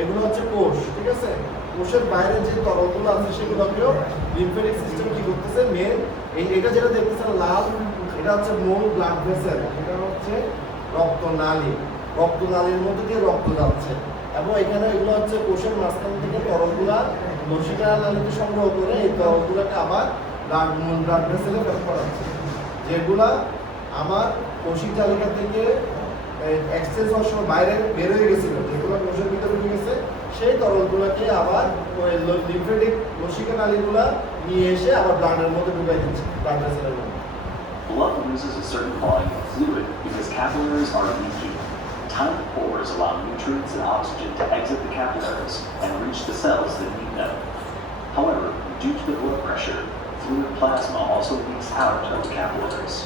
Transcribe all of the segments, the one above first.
এগুলো হচ্ছে কোষ, ঠিক আছে? কোষের বাইরে যে তরলগুলো আছে সেগুলোকেও লিম্ফেটিক সিস্টেম কি করতেছে মেন এটা যেটা দেখতেছেন লাল, এটা হচ্ছে মূল ব্লাড ভেসেল, এটা হচ্ছে রক্তনালী। রক্তনালীর মধ্যে দিয়ে রক্ত যাচ্ছে এবং এখানে এগুলো হচ্ছে কোষের মাঝখান থেকে তরলগুলা লসিকা নালীতে সংগ্রহ করে এই তরলগুলোকে আবার মূল ব্লাড ভেসেলে ব্যবহার করা হচ্ছে, যেগুলা আমার কোষিক তালিকা থেকে এক্সচেঞ্জ হওয়ার সময় বাইরে বের হয়ে গেছিল, যেগুলো কোষের ভিতরে ঢুকে গেছে সেই তরলগুলোকে আবার ওই লিম্ফেটিক লসিকা নালীগুলা নিয়ে এসে আবার ব্লাডের মধ্যে ঢুকাই দিচ্ছে, ব্লাড ভেসেলের মধ্যে। Blood loses a certain volume of fluid because capillaries are leaky. Tiny pores allow nutrients and oxygen to exit the capillaries and reach the cells that need them. However, due to the blood pressure, fluid plasma also leaks out of the capillaries.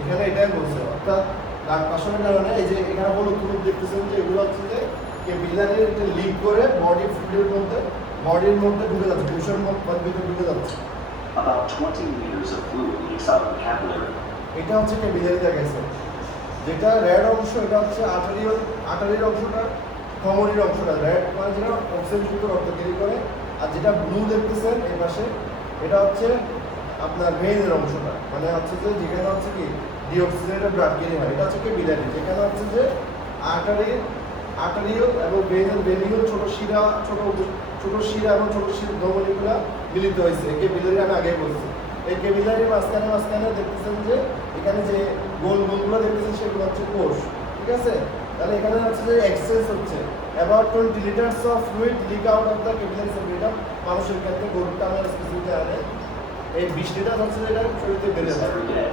এখানে এটাই বলছে, অর্থাৎ blood প্রেশারের কারণে এই যে এখানে হলুদ হলুদ দেখতেছেন যে এগুলো হচ্ছে যে ক্যাপিলারি লিক করে বডি ফ্লুইডের মধ্যে বডির মধ্যে ঢুকে যাচ্ছে, কোষের ভিতরে ঢুকে যাচ্ছে। About 20 liters of fluid leaks out of the capillary. এটা হচ্ছে ক্যাপিলারিতে গেছে, যেটা রেড অংশ এটা হচ্ছে আর্টারির অংশটা, ধমনির অংশটা। রেড মানে যেটা অক্সিজেনযুক্ত রক্ত ক্যারি করে, আর যেটা ব্লু দেখতেছেন এই পাশে এটা হচ্ছে আপনার ভেইনের অংশটা, মানে হচ্ছে যে যেখানে হচ্ছে কি ডিঅক্সিজেনেটেড ব্লাড ক্যারি হয়, এটা হচ্ছে ক্যাপিলারি। যেখানে হচ্ছে যে আর্টারিও এবং ভেইনের ছোট শিরা এবং ছোট শিরা ধমনিগুলো মিলিত হয়েছে, ক্যাপিলারি আমি আগে বলছি। এই ক্যাপিলারির মাঝখানে দেখতেছেন যে এখানে যে গোলগুলো দেখতেছেন সেগুলো হচ্ছে কোষ, ঠিক আছে? তাহলে এখানে হচ্ছে যে এক্সচেঞ্জ হচ্ছে about 20 litres of fluid leak out of the capillary septum. মানুষের ক্ষেত্রে গরুটা আমরা স্পেসিফিক আনে এই 20 লিটার হচ্ছে যেটা শরীরে বেড়ে যায়। Every day,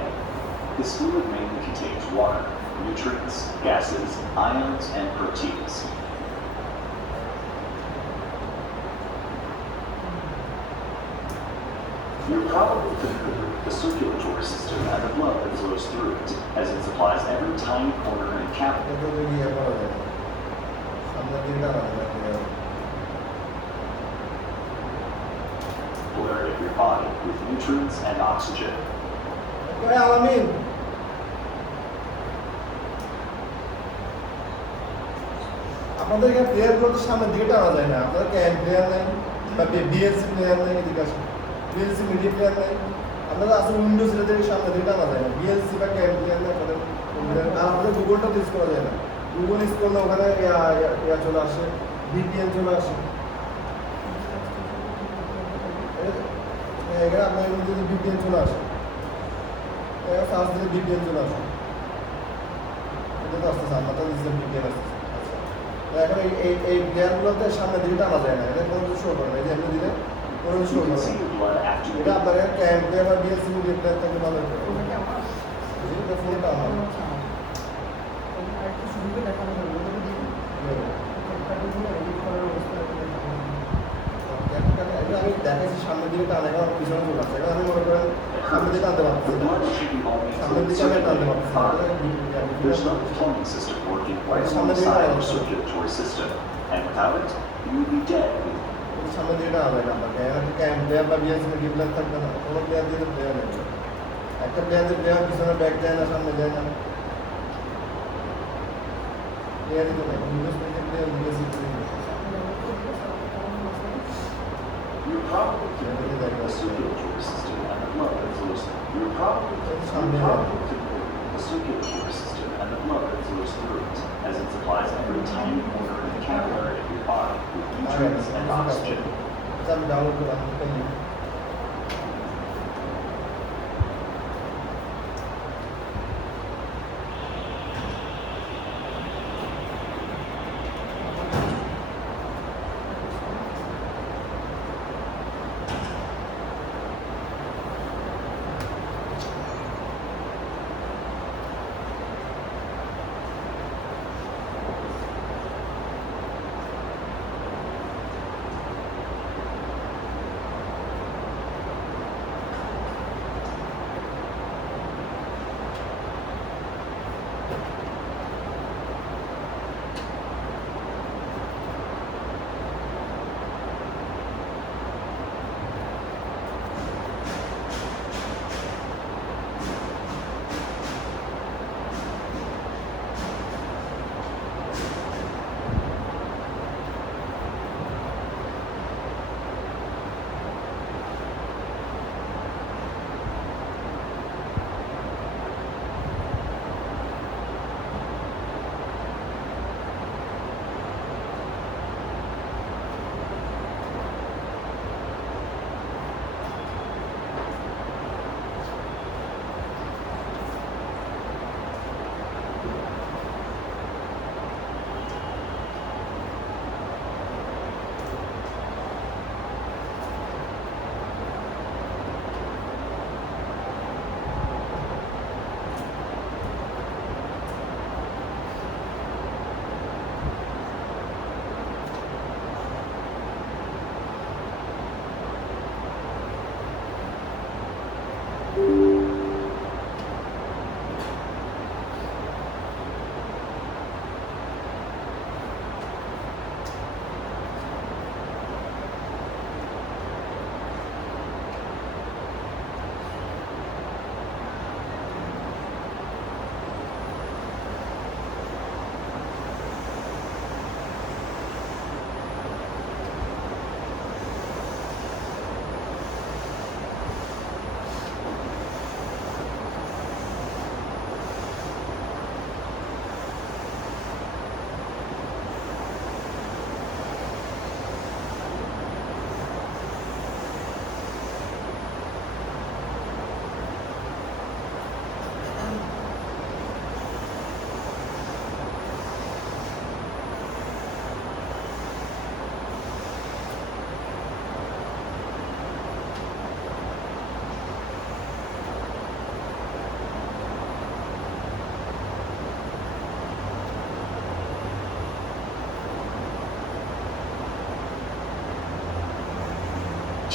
this fluid mainly contains water, nutrients, gases, ions, and proteins. You're probably familiar with the circulatory system and the blood that flows through it, as it supplies every tiny corner and capillary. এটা তো ইয়ে করা যায় না, সামনে দিকে টানা যায় of your body with nutrients and oxygen. আলামিন আপনাদের এখানে প্লেয়ারগুলো তো সামনের দিকে টানা যায় না, আপনাদের ক্যাম্প প্লেয়ার নাই বা বিএলসি প্লেয়ার নাই, এদিকে আসুন বিএলসি মিডিয়া প্লেয়ার নাই, আপনারা আসলে উইন্ডোজ থেকে সামনের দিকে টানা যায় না, বিএলসি বা ক্যাম্প প্লেয়ার নাই আপনাদের। আর আমাদের গুগলটা ইউজ করা যায় না, গুগল ইউজ করলে ওখানে ইয়া চলে আসে, ভিপিএন চলে আসে। এখানে আপনার যদি ভিপিএন চলে আসে, সার্চ দিলে ভিপিএন চলে আসে, এটা তো আসতেছে আপনার নিজের ভিপিএন আসতেছে। এখন এই প্লেয়ারগুলোতে সামনে দিকে টানা যায় না, এটা কোনো কিছু শো করে না, এই যে এমনি দিলে কোনো কিছু শো করে না। এটা আপনার ক্যাম্প প্লেয়ার বা বিএলসি মিডিয়া প্লেয়ার থেকে ভালো করে ফোনটা আমার আমি দেখাচ্ছি সামনের দিকে টানে, এখন পিছনে চলে আসছে, এখন আমি মনে করেন সামনের দিকে টানতে পারছি না, সামনের দিকে আমি টানতে পারছি না। There's no plumbing system working right alongside our circulatory system, and without it, you would be dead. সামনের দিকে টানা যায় না আপনাকে, একটা ক্যাম্প প্লেয়ার বা বিএলসি মিডিয়া প্লেয়ার থাকবে না, কোনো প্লেয়ার দিয়ে প্লেয়ার নেই, একটা প্লেয়ার দিয়ে প্লেয়ার পিছনে ব্যাক যায় না, সামনে যায় না, প্লেয়ারই তো নেই, উইন্ডোজ পেজে player BLC player. You're probably familiar with the circulatory system and the blood that flows. You're probably familiar with the circulatory system and the blood that flows through it, as it supplies every tiny corner and capillary of your body with nutrients and oxygen. আমি download করে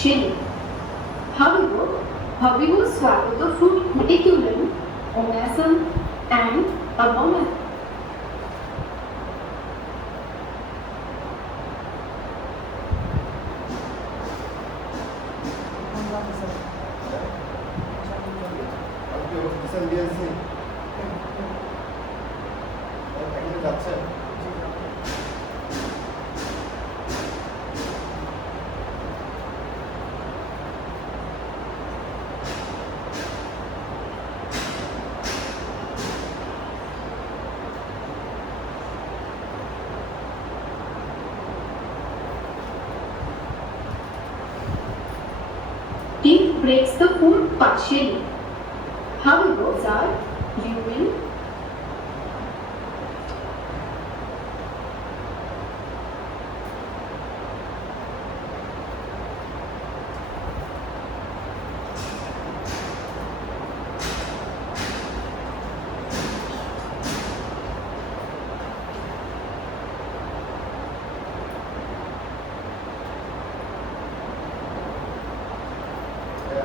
partially. However, herbivores swallow the fruit reticulum, omasum, and abomasum. আপনি officer দিয়েছি এখানে যাচ্ছেন Teeth breaks the food partially. Herbivores are lumen,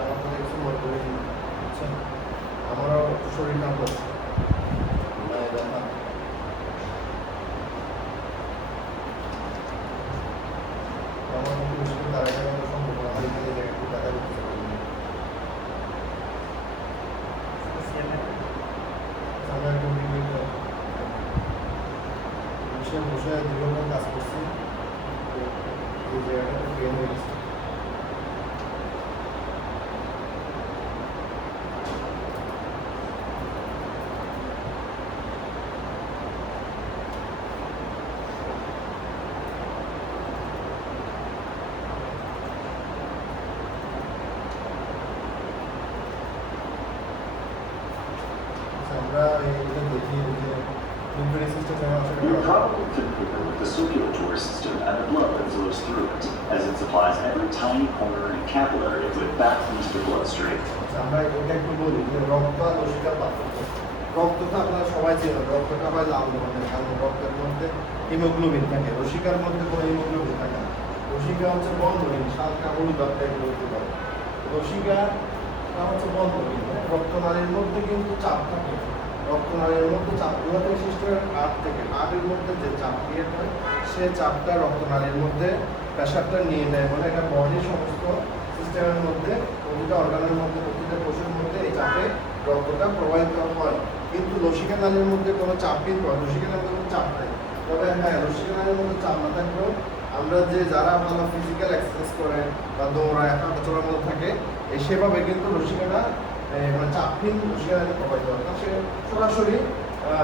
আমাদের একটু মনে করে দিন আমারও শরীর খারাপ করছে ব্যথা আমার মুশকিল তার আগে সম্ভব না আমার এখানে একটু টাকা দিতে আমরা একটু বসে বসে দীর্ঘক্ষণ কাজ করছি এই জায়গাটা ট্রেন হয়ে গেছে আমরা এটা দেখি যে লিম্ফেটিক সিস্টেম যেমন আসলে You're probably familiar with the circulatory system and the blood that flows through it, as it supplies every tiny corner and capillary fluid back into the bloodstream. আমরা এটা একটু বলি যে রক্ত আর লসিকার পার্থক্য রক্তটা আপনারা সবাই চেনেন রক্তটা হয় লাল ধরনের কারণ রক্তের মধ্যে হিমোগ্লোবিন থাকে লসিকার মধ্যে কোনো হিমোগ্লোবিন থাকে না লসিকা হচ্ছে বন্ধহীন সাদা হলুদ আপনাকে বলতে পারে লসিকা হচ্ছে বন্ধহীন রক্তনালীর মধ্যে কিন্তু চাপ থাকে রক্তনালীর মধ্যে চাপগুলো থেকে সৃষ্টি হয় হার্ট থেকে হার্টের মধ্যে যে চাপ ক্রিয়েট হয় সে চাপটা রক্তনালীর মধ্যে প্রেশারটা নিয়ে নেয় বলে এটা বডির সমস্ত সিস্টেমের মধ্যে প্রতিটা অর্গানের মধ্যে প্রতিটা কোষের মধ্যে এই চাপে রক্তটা প্রবাহিত হয় কিন্তু লসিকা নালীর মধ্যে কোনো চাপ কিন্তু লসিকা নালীর মধ্যে কোনো চাপ নেই তবে হ্যাঁ লসিকা নালীর মধ্যে চাপ না থাকলেও আমরা যে যারা ভালো ফিজিক্যাল এক্সারসাইজ করে বা দৌড়ায় হাঁটাচলার মধ্যে থাকে এই সেভাবে কিন্তু লসিকাটা মানে চাপহীন লসিকা নালী প্রবাহিত হয় সে সরাসরি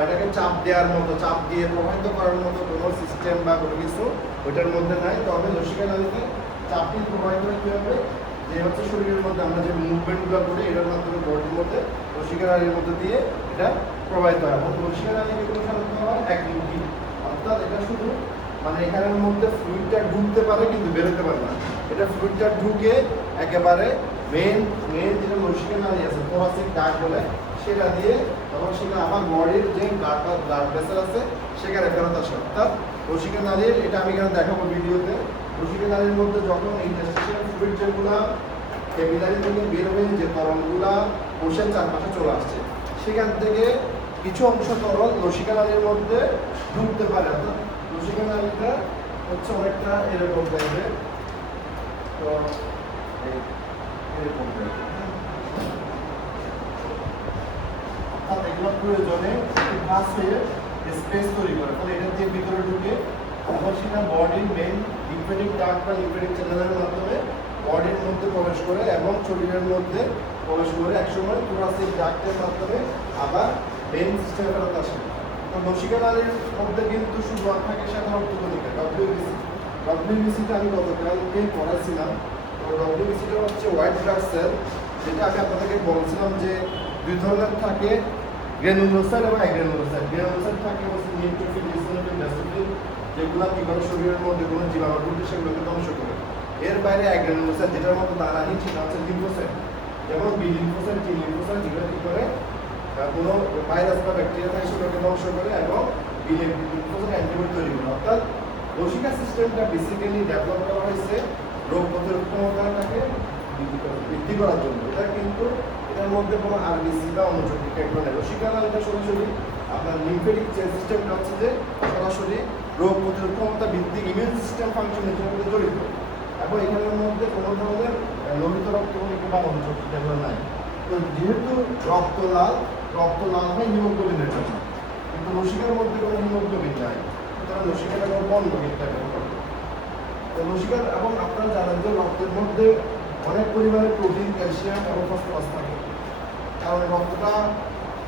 এটাকে চাপ দেওয়ার মতো চাপ দিয়ে প্রবাহিত করার মতো কোনো সিস্টেম বা কোনো কিছু ওইটার মধ্যে নাই তবে লসিকা নালীতে চাপহীন প্রবাহিত হয় কীভাবে যে হচ্ছে শরীরের মধ্যে আমরা যে মুভমেন্টগুলো করি এটার মাধ্যমে বডির মধ্যে লসিকা নালীর মধ্যে দিয়ে এটা প্রবাহিত হয় এবং লসিকা নালীকে কোনো সাধারণত হয় একমুখী অর্থাৎ এটা শুধু মানে এখানের মধ্যে ফ্লুইডটা ঢুকতে পারে কিন্তু বেরোতে পারে না এটা ফ্লুইডটা ঢুকে একেবারে মেন যেটা লসিকা নালী আছে থোরাসিক ডাক্ট বলে সেটা দিয়ে তখন সেখানে আমার বডির যে ব্লাড ভেসেল আছে সেখানে ফেরত আসে অর্থাৎ লসিকা নালীর এটা আমি এখানে দেখাবো ভিডিওতে লসিকা নালীর মধ্যে যখন ইন্টারস্টিশিয়াল ফ্লুইড যেগুলা ক্যাপিলারি থেকে বের হয়ে যে তরলগুলা কোষের চারপাশে চলে আসছে সেখান থেকে কিছু অংশ তরল লসিকা নালীর মধ্যে ঢুকতে পারে অর্থাৎ লসিকা নালীটা হচ্ছে অনেকটা এরকম টাইপের তো এরকম টাইপের অর্থাৎ এগুলো প্রয়োজনে কাছে স্পেস তৈরি করে ফলে এটা দিয়ে ভিতরে ঢুকে তখন সেটা বডির মেইন লিম্ফেটিক ডাক্ট বা লিম্ফেটিক চ্যানেলের মাধ্যমে বডির মধ্যে প্রবেশ করে এবং শরীরের মধ্যে প্রবেশ করে একসময় থোরাসিক ডাক্টের মাধ্যমে আবার মেইন সিস্টেমে ফেরত আসে তো লসিকা নালীর মধ্যে কিন্তু শুধু থাকে সাধারণ অর্থকণিকা ডব্লিউবিসিটা আমি গতকালকে পড়াইছিলাম তো ডব্লিউবিসিটা হচ্ছে হোয়াইট ব্লাড সেল যেটা আমি আপনাদেরকে বলছিলাম যে দুই ধরনের থাকে গ্র্যানুলোসাইট এবং অ্যাগ্রানুলোসাইট গ্র্যানুলোসাইট থাকে হচ্ছে নিউট্রোফিল ইসোনোফিল বেসোফিল যেগুলো কি করে শরীরের মধ্যে কোনো জীবাণু ঢুকে সেগুলোকে ধ্বংস করে এর বাইরে অ্যাগ্রানুলোসাইট যেটার মতো দানাহীন সেটা হচ্ছে লিম্ফোসাইট যেমন বি লিম্ফোসাইট টি লিম্ফোসাইট যেগুলো কি করে কোনো ভাইরাস বা ব্যাকটেরিয়া থাকে সেগুলোকে ধ্বংস করে এবং বি লিম্ফোসাইট অ্যান্টিবডি তৈরি করে অর্থাৎ লসিকা সিস্টেমটা বেসিক্যালি ডেভেলপ করা হয়েছে রোগ প্রতিরোধ ক্ষমতাটাকে বৃদ্ধি করার জন্য। এটা কিন্তু এটার মধ্যে কোনো আরবিসি বা অনুচক্রিকা এগুলো নেই। রসিকা নালীটা সরাসরি আপনার লিম্ফেটিক সিস্টেমটা হচ্ছে যে সরাসরি রোগ প্রতিরোধ ক্ষমতা বৃদ্ধি, ইমিউন সিস্টেম ফাংশনের সঙ্গে জড়িত, এবং এখানের মধ্যে কোনো ধরনের লোহিত রক্তকণিকা বা অনুচক্রিকা এগুলো নাই। তো যেহেতু রক্ত লাল হয় হিমোগ্লোবিনের জন্য, কিন্তু রসিকার মধ্যে কোনো হিমোগ্লোবিন নাই, সুতরাং রসিকাটা কোনো বন্ধ একটা ব্যাপার। তো রসিকার, এবং আপনারা জানেন যে রক্তের মধ্যে অনেক পরিমাণে প্রোটিন, ক্যালসিয়াম এবং ফসফরাস থাকে, কারণ রক্তটা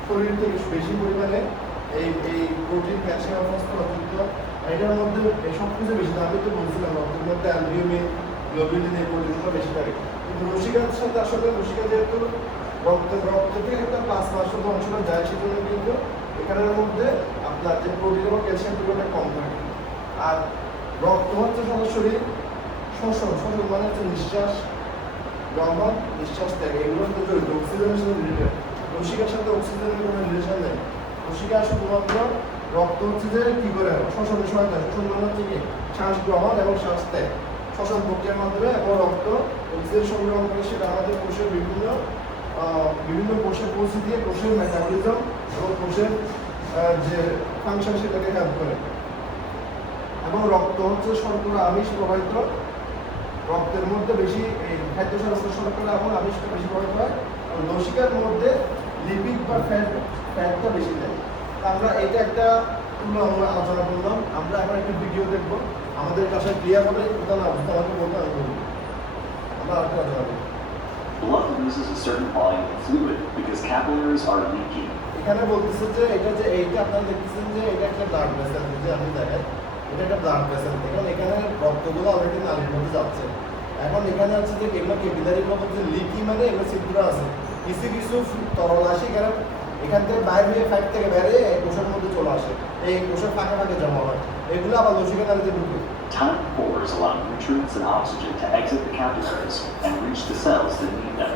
শরীর থেকে বেশি পরিমাণে এই প্রোটিন, ক্যালসিয়াম, ফসফরাস যুক্ত। এটার মধ্যে সব কিছু বেশি থাকে। আমি তো বলছিলাম রক্তের মধ্যে অ্যালবিউমিন, গ্লোবিউলিন, এই প্রোটিনগুলো বেশি থাকে। কিন্তু রসিকার সাথে আসলে রসিকা যেহেতু রক্ত থেকে একটা প্লাজমা শুধু অংশটা যায়, সেজন্য কিন্তু এখানের মধ্যে আপনার যে প্রোটিন এবং ক্যালসিয়াম পরিমাণটা কম থাকে। আর রক্ত হচ্ছে সরাসরি শ্বসন মানে হচ্ছে নিঃশ্বাস গ্রহণ, নিঃশ্বাস ত্যাগ, এগুলোর সাথে জড়িত, অক্সিজেনের সাথে রিলেটেড। রসিকার সাথে অক্সিজেনের কোনো রিলেশন নেই। রসিকা শুধুমাত্র রক্ত হচ্ছে যে কী করে শ্বসনের সহায়তা, শ্বসন মানে হচ্ছে কি শ্বাস গ্রহণ এবং শ্বাস ত্যাগ, শ্বসন প্রক্রিয়ার মাধ্যমে, এবং রক্ত অক্সিজেন সংগ্রহ করে সেটা আমাদের কোষের বিভিন্ন কোষে পৌঁছে দিয়ে কোষের মেটাবলিজম এবং কোষের যে ফাংশন সেটাকে হেল্প করে। এবং রক্ত হচ্ছে শর্করা আমিষ প্রবাহিত, রক্তের মধ্যে বেশি এই খাদ্য সংশ্লেষ শর্করা এবং আমিষটা বেশি প্রবাহিত হয়, আর লসিকার মধ্যে লিপিড বা ফ্যাটটা বেশি দেয়। আমরা এটা একটা আমরা আলোচনা করলাম। আমরা এখন একটা ভিডিও দেখবো, আমাদের কাছে ক্লিয়ার হবে কোথাও না বুঝতে আমাকে বলতে আমি বলবো। আমরা আরেকটা আলোচনা করবো। Blood loses a certain volume of fluid because capillaries are leaky. এখানে বলতেছে যে এইটা আপনারা দেখতেছেন যে এটা একটা ব্লাড ভেসেল, যে আপনি দেখেন এটা একটা ব্লাড ভেসেল। দেখেন এখানে রক্তগুলো অলরেডি নালীর মধ্যে যাচ্ছে। এখন এখানে আছে যে এগুলো ক্যাপিলারির মধ্যে লিকি, মানে এগুলো ছিদ্র আছে, কিছু তরল আসে এখান থেকে বাইরে হয়ে ফাইট থেকে বেরে এই কোষের মধ্যে চলে আসে, এই কোষের ফাঁকে জমা হয়, এগুলো আবার লসিকা নালীতে ঢুকে। Tiny pores allow nutrients and oxygen to exit the capillaries and reach the cells that need them.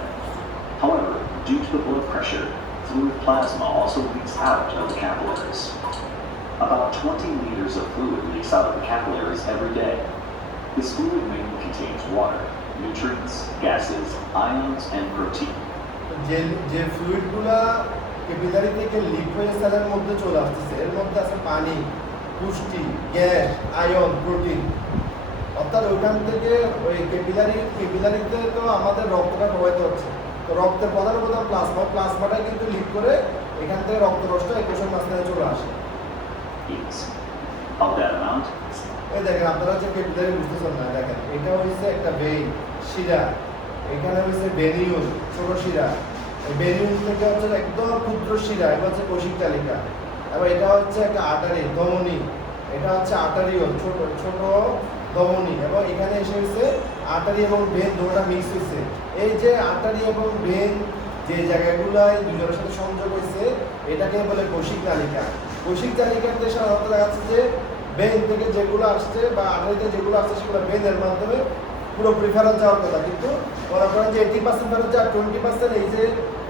However, due to the blood pressure, fluid plasma also leaks out of the capillaries. About 20 liters of fluid leaks out of the capillaries every day. This fluid mainly contains water, nutrients, gases, ions, and protein. যে ফ্লুইডগুলা capillary থেকে leak হয়ে সেলের মধ্যে চলে আসতেছে, এর মধ্যে আছে পানি, পুষ্টি, গ্যাস, আয়ন, প্রোটিন। অর্থাৎ ওইখান থেকে ওই ক্যাপিলারিতে তো আমাদের রক্তটা প্রবাহিত হচ্ছে, তো রক্তের প্রধান প্লাজমাটা কিন্তু লিক করে এখান থেকে রক্তরসটা এই কোষের মাঝখানে চলে আসে। Of that amount, এই দেখেন আপনারা যে ক্যাপিলারি বুঝতেছেন না, দেখেন এটা হচ্ছে একটা ভেইন, শিরা, এখানে হচ্ছে ভেনিউল, ছোট শিরা, এই ভেনিউল থেকে হচ্ছে একদম ক্ষুদ্র শিরা, এটা হচ্ছে কোষিক তালিকা, এবং এটা হচ্ছে একটা আর্টারি, ধমনী, এটা হচ্ছে আর্টারিওল, ছোট ধমনী, এবং এখানে এসে হচ্ছে আর্টারি এবং ভেন দুটোটা মিক্স হয়েছে। এই যে আর্টারি এবং ভেন যে জায়গাগুলোয় দুজনের সাথে সংযোগ হয়েছে এটাকে বলে কোষিক তালিকা। কোষিক তালিকাতে সাধারণত দেখা যাচ্ছে যে ভেন থেকে যেগুলো আসছে বা আর্টারিতে যেগুলো আসছে সেগুলো ভেনের মাধ্যমে পুরোপুরি ফেরত যাওয়ার কথা, কিন্তু মনে করেন যে 80% ফেরত যায়, 20% এই যে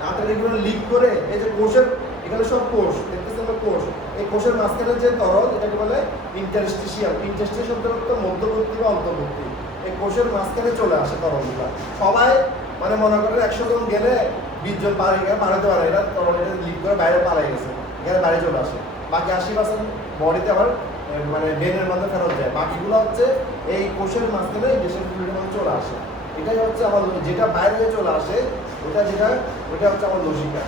আর্টারিগুলো লিক করে এই যে কোষের, এখানে সব কোষ দেখতেছেন, কোষ, এই কোষের মাঝখানে যে তরল এটাকে বলে ইন্টারস্টিশিয়াল। ইন্টারস্টিশিয়াল শব্দের অর্থ মধ্যবর্তী বা অন্তর্বর্তী। এই কোষের মাঝখানে চলে আসে তরলগুলো। সবাই মানে মনে করেন 100 জন গেলে 20 জন পালাতে পারে, এরা তরল এটা লিক করে বাইরে পালাই গেছে, এখানে বাইরে চলে আসে। বাকি 80% বডিতে আবার মানে ভেনের মধ্যে ফেরত যায়, বাকিগুলো হচ্ছে এই কোষের মাঝখানে গ্যাসের ফ্লুইডের মধ্যে চলে আসে। এটাই হচ্ছে আমার যেটা বাইরে হয়ে চলে আসে, ওটা হচ্ছে আমার লসিকা।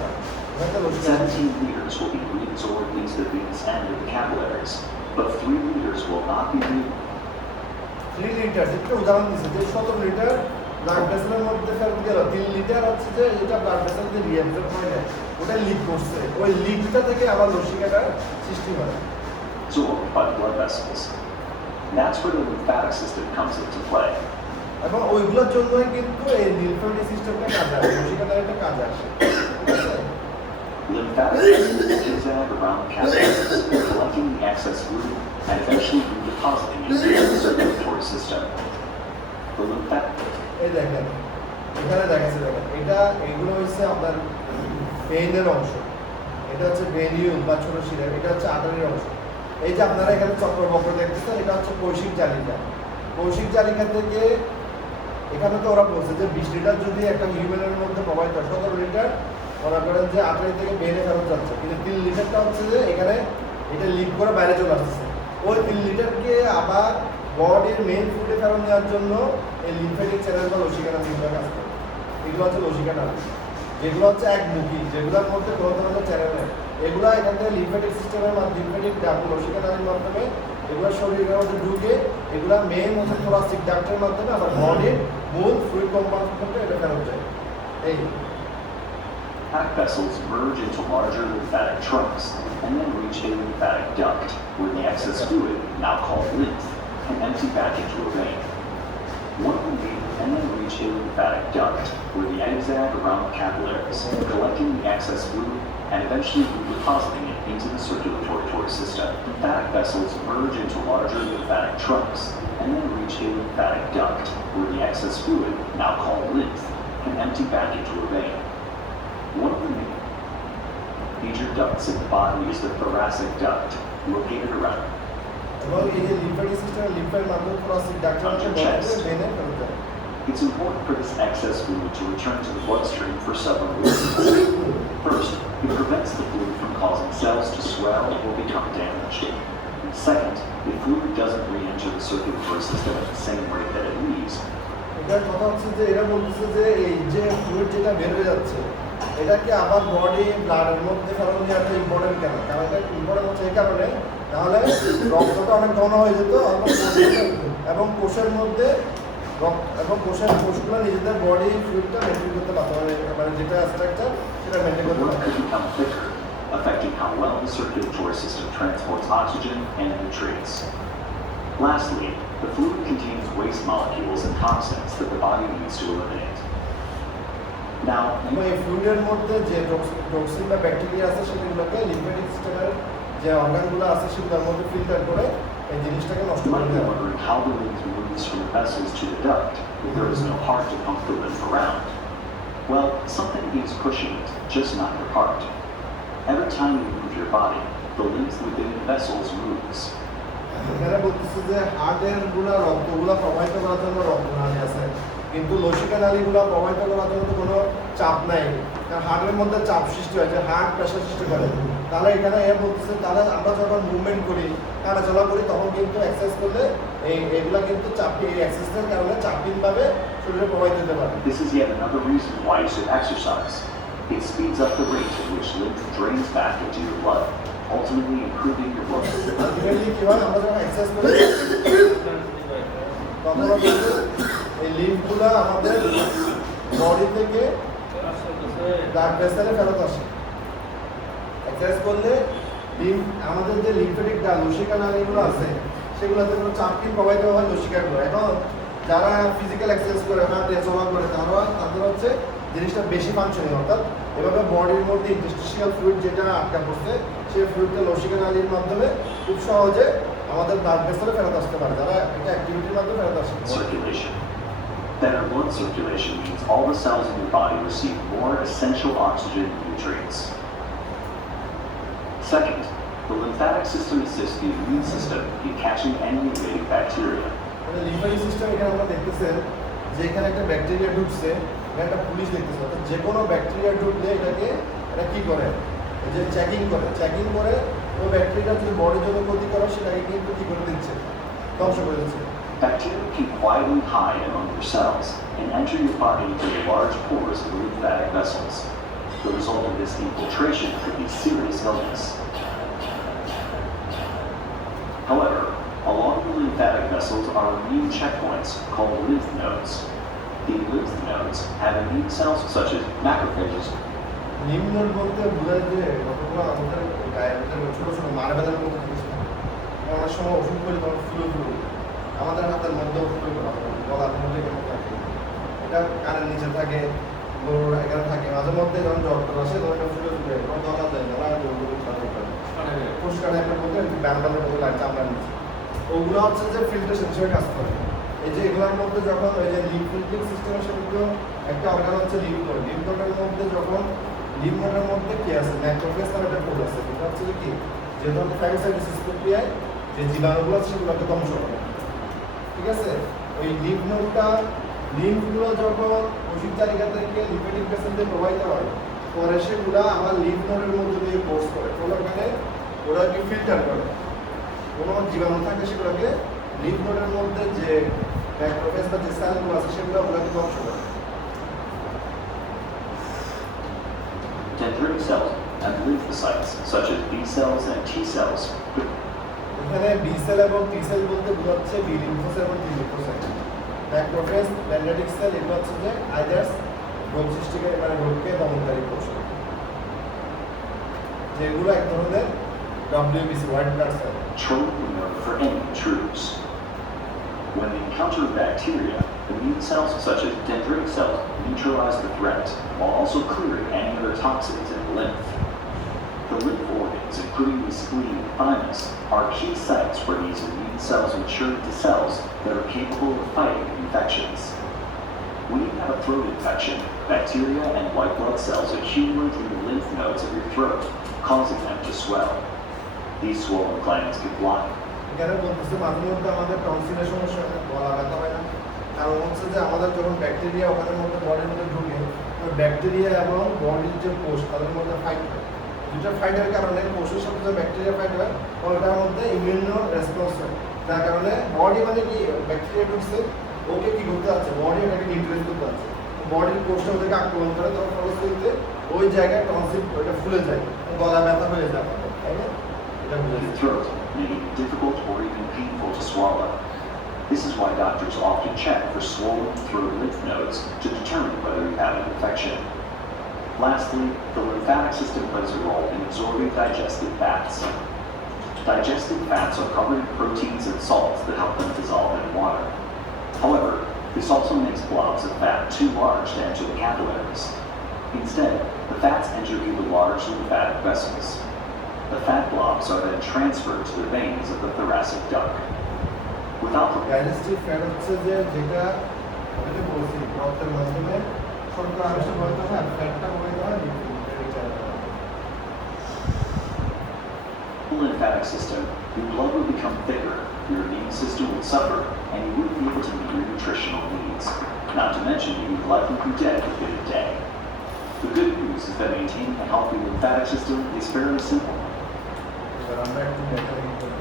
17 liters will be reabsorbed into the venous end of the capillaries, but 3 liters will not be removed. 3 litre, একটা উদাহরণ দিচ্ছে যে 17 লিটার ব্লাড ভেসেলের মধ্যে ফেরত গেল, 3 লিটার হচ্ছে যে এটা ব্লাড ভেসেল দিয়ে রিঅ্যাবজর্ব হয়ে যায়, ওটা লিক করছে, ওই লিকটা থেকে আবার লসিকাটা সৃষ্টি হয়। Absorbed by the blood vessels. That's where the lymphatic system comes into play. এবং ওইগুলোর জন্যই কিন্তু এই লিম্ফেটিক সিস্টেমটা কাজে আসে, লসিকাটা একটা কাজে আসে। Lymphatic vessels zigzag around the capillaries, collecting the excess fluid and eventually redepositing it in the circulatory system. The lymphatic এই দেখেন এখানে দেখাচ্ছে, দেখেন এগুলো হচ্ছে আপনার ভেইনের অংশ, এটা হচ্ছে ভেনিউল বা ছোট শিরা, এটা হচ্ছে আর্টারির অংশ। এই যে আপনারা এখানে চক্রবক্র দেখতেছেন, এটা হচ্ছে কৌশিক জালিকা। কৌশিক জালিকা থেকে এখানে তো ওরা বলছে যে 20 লিটার যদি একটা হিউম্যানের মধ্যে প্রবাহিত হয় 17 লিটার মনে করেন যে আর্টারি থেকে বেড়ে ফেরত যাচ্ছে, কিন্তু 3 লিটারটা হচ্ছে যে এখানে এটা লিক করে বাইরে চলে আসছে। ওই 3 লিটারকে আবার বডির মেইন ফুডে ফেরত নেওয়ার জন্য এই লিম্ফেটিক চ্যানেল বা লসিকা নালীগুলো কাজ করে। এগুলো হচ্ছে লসিকা নালী, যেগুলো হচ্ছে একমুখী, যেগুলোর মধ্যে কোনো ধরনের চ্যানেল নেই। এগুলো এখান থেকে লিম্ফেটিক সিস্টেমের মাধ্যমে লিম্ফেটিক লসিকা নালীর মাধ্যমে এগুলো শরীরের মধ্যে ঢুকে এগুলো মেইন হচ্ছে থোরাসিক ডাক্টের মাধ্যমে আবার বডির মূল ফ্লুইড কম্পাউন্ড করতে এটা ফেরত যায়। এই Lymphatic vessels merge into larger lymphatic trunks and then reach a lymphatic duct, where the excess fluid, now called lymph, can empty back into a vein. One will leave and then reach a lymphatic duct, where the eggs zag around the capillaries, collecting the excess fluid and eventually redepositing it into the circulatory system. Lymphatic vessels merge into larger lymphatic trunks and then reach a lymphatic duct, where the excess fluid, now called lymph, can empty back into a vein. One of the major ducts in the body is the thoracic duct, located around এবং এই যে lymphatic system লিম্ফের মাধ্যমে thoracic ডাক্টের মাধ্যমে ভেনে ফেরত যায়। It's important for this excess fluid to return to the bloodstream for several reasons. First, it prevents the fluid from causing cells to swell or become damaged. Second, the fluid doesn't re-enter the circulatory system at the same rate that it leaves. এটার কথা হচ্ছে যে এরা বলতেছে যে এই যে fluid যেটা বের হয়ে যাচ্ছে এটাকে আবার বডি ব্লাডের মধ্যে ফেরত নেওয়াটা ইম্পর্টেন্ট কেন? কারণ এটা ইম্পর্টেন্ট হচ্ছে এই কারণে, তাহলে রক্তটা অনেক ঘন হয়ে যেত এবং কোষের মধ্যে এবং কোষগুলো নিজেদের বডি ফ্লুইডটা মেনটেন করতে পারতো, মানে যেটা স্ট্রাকচার সেটা মেনটেন করতে Blood পারতো। could become thicker, affecting how well the circulatory system transports oxygen and nutrients. Lastly, the fluid contains waste molecules and toxins that the body needs to eliminate. Now, এবং এই ফ্লুইডের মধ্যে যে toxin বা bacteria আছে সেগুলোকে lymphatic সিস্টেমের যে অর্গানগুলো আছে সেগুলোর মধ্যে ফিল্টার করে এই জিনিসটাকে নষ্ট you করে might be দেওয়া। wondering how the lymph moves from the vessels to the duct if there is no heart to pump the lymph around. Well, something is pushing it, just not your heart. Every time you move your body, the lymph within the vessels moves. এখানে বলতেছে যে হার্টের রক্তগুলা প্রবাহিত করার জন্য রক্তনালী আছে, কিন্তু লসিকা নালীগুলা প্রবাহিত করার জন্য তো কোনো চাপ নাই, কারণ হার্টের মধ্যে চাপ সৃষ্টি হয় যে হার্ট প্রেশার সৃষ্টি করে। তাহলে এখানে বলতেছে তাহলে আমরা যখন মুভমেন্ট করি হাঁটাচলা করি তখন কিন্তু এক্সারসাইজ করলে এগুলা কিন্তু এই এক্সারসাইজের কারণে চাপহীনভাবে শরীরে প্রবাহিত হতে পারে। This is yet another reason why you should exercise. It speeds up the rate at which lymph drains back into your blood, ultimately improving your blood flow. Ultimately কি হয়, আমরা যখন এক্সারসাইজ করি তখন কিন্তু এই লিম্ফগুলো আমাদের বডি থেকে ব্লাড ভেসেলে ফেরত আসে। এক্সারসাইজ করলে আমাদের যে লিম্ফেটিক লসিকা নালীগুলো আছে সেগুলোতে কোনো চাপহীন প্রবাহিত হয় লসিকাগুলো। এখন যারা ফিজিক্যাল এক্সারসাইজ করে হাঁটে চলা করে তাদের হচ্ছে জিনিসটা বেশি ফাংশনিং, অর্থাৎ এভাবে বডির মধ্যে ইন্টারস্টিশিয়াল ফ্লুইড যেটা আটকা পড়ছে সেই ফ্লুইডটা লসিকা নালীর মাধ্যমে খুব সহজে আমাদের ব্লাড ভেসেলে ফেরত আসতে পারে, যারা এটা অ্যাক্টিভিটির মাধ্যমে ফেরত আসে। Circulation. Better blood circulation means all the cells in your body receive more essential oxygen and nutrients. Second, the lymphatic system assists the immune system in catching and invading bacteria. Lymphatic system এখানে আমরা দেখতেছেন যে এখানে একটা bacteria ঢুকছে, এখানে একটা police দেখতেছে, অর্থাৎ যে কোনো ব্যাকটেরিয়া ঢুকলে এটা কি করে, এই যে চেকিং করে ওই ব্যাকটেরিয়া যদি বডির জন্য ক্ষতি করে সেটাকে কিন্তু কি করে দিচ্ছে, ধ্বংস করে দিচ্ছে। Bacteria can quietly hide among your cells and enter your body through the large pores of the lymphatic vessels. The result of this infiltration could be serious illness. However, along the lymphatic vessels are immune checkpoints called lymph nodes. The lymph nodes have immune cells such as macrophages. Lymph node বলতে বোঝায় যে কতগুলো আমাদের গায়ের ভিতরে ছোটো ছোটো মারবেলের মতো জিনিস থাকে। অনেক সময় ওষুধ করি তখন ফুলো আমাদের হাতের মধ্যেও ফুলো গলার মধ্যে কেমন থাকে, এটা কানের নিচে থাকে, গরুর এখানে থাকে, মাঝে মধ্যে যখন জ্বর আসে তখন এটা ফুলে তখন গলা যায় পরিষ্কার একটা মধ্যে ব্যান্ডালের মধ্যে লাগে চামড়ার নিচে, ওগুলো হচ্ছে যে ফিল্ট্রেশন হিসেবে কাজ করে। এই যে এগুলোর মধ্যে যখন ওই যে লিম্ফেটিক সিস্টেমের সাথে একটা অর্গান হচ্ছে লিম্ফ নোডের মধ্যে যখন লিম্ফ নোডের মধ্যে কি আছে ম্যাক্রোফেজ নামে একটা কোড আছে, এটা হচ্ছে কি যে ধরনের ফ্যাগোসাইটোসিস প্রক্রিয়ায় যে জীবাণুগুলো আছে সেগুলোকে ধ্বংস করে, ঠিক আছে। ওই লিম্ফ নোডটা লিম্ফগুলো যখন কোষিক তালিকা থেকে লিম্ফেটিক ভেসেলে প্রবাহিত হয় পরে সেগুলো আমার লিম্ফ নোডের মধ্যে দিয়ে কোর্স করে ফলে ওখানে ওরাকে ফিল্টার করে কোনো জীবাণু থাকে সেগুলোকে লিম্ফ নোডের মধ্যে যে ম্যাক্রোফেজ বা যে সেলগুলো আছে সেগুলো ওগুলোকে ধ্বংস করে। Dendritic cells and lymphocytes, such as B cells and T cells, এখানে বি সেল এবং টি সেল বলতে বোঝাচ্ছে বি লিম্ফোসাইট এবং টি লিম্ফোসাইট। ম্যাক্রোফেজ, ডেন্ড্রিটিক সেল এগুলো হচ্ছে যে আইদার্স রোগ সৃষ্টিকারী মানে রোগকে দমনকারী কোষ, যেগুলো এক ধরনের WBC white blood cell. trade window for any intruders. When they encounter bacteria, immune cells such as dendritic cells neutralize the threat while also clearing any other toxins in the lymph. The lymph organs, including the spleen and thymus, are key sites where these immune cells mature into cells that are capable of fighting infections. When you have a throat infection, bacteria and white blood cells accumulate in the lymph nodes of your throat, causing them to swell. These swollen glands can block. এখানে বলতেছে মাঝে মধ্যে আমাদের টনসিলের সমস্যা হয়, গলা ব্যথা হয় না, কারণ হচ্ছে যে আমাদের যখন ব্যাকটেরিয়া ওখানের মধ্যে বডির মধ্যে ঢুকে ব্যাকটেরিয়া এবং বডির যে কোষ তাদের মধ্যে ফাইট হয়, দুটো ফাইটের কারণে কোষের সাথে যে ব্যাকটেরিয়া ফাইট হয় ওটার মধ্যে ইমিউনো রেসপন্স হয়, যার কারণে বডি মানে কি ব্যাকটেরিয়া ঢুকছে ওকে কি করতে যাচ্ছে, বডি এটাকে নিউট্রালাইজ করতে যাচ্ছে, বডির কোষটা ওদেরকে আক্রমণ করে তখন ফলশ্রুতিতে ওই জায়গায় টনসিল ওইটা ফুলে যায়, গলা ব্যথা হয়ে যায়, তাই না? এটা The বুঝেছি। throat, making it difficult or even painful to swallow. This is why doctors often check for swollen throat lymph nodes to determine whether you have an infection. Lastly, the lymphatic system plays a role in absorbing digestive fats. Digestive fats are covered in proteins and salts that help them dissolve in water. However, this also makes blobs of fat too large to enter the capillaries. Instead, the fats enter through the large lymphatic vessels. The fat blobs are then transferred to the veins of the thoracic duct. Without the digestive fat হচ্ছে যে যেটা আমি বলছি রক্তের মাধ্যমে শর্করা আবেশ প্রবাহিত হয় আর ফ্যাটটা প্রবাহিত হয় lymphatic system, your blood will become thicker, your immune system will suffer, and you wouldn't be able to meet your nutritional needs. Not to mention you would likely be dead within a day. The good news is that maintaining a healthy lymphatic system is fairly simple. এবার আমরা একটু mechanic করি।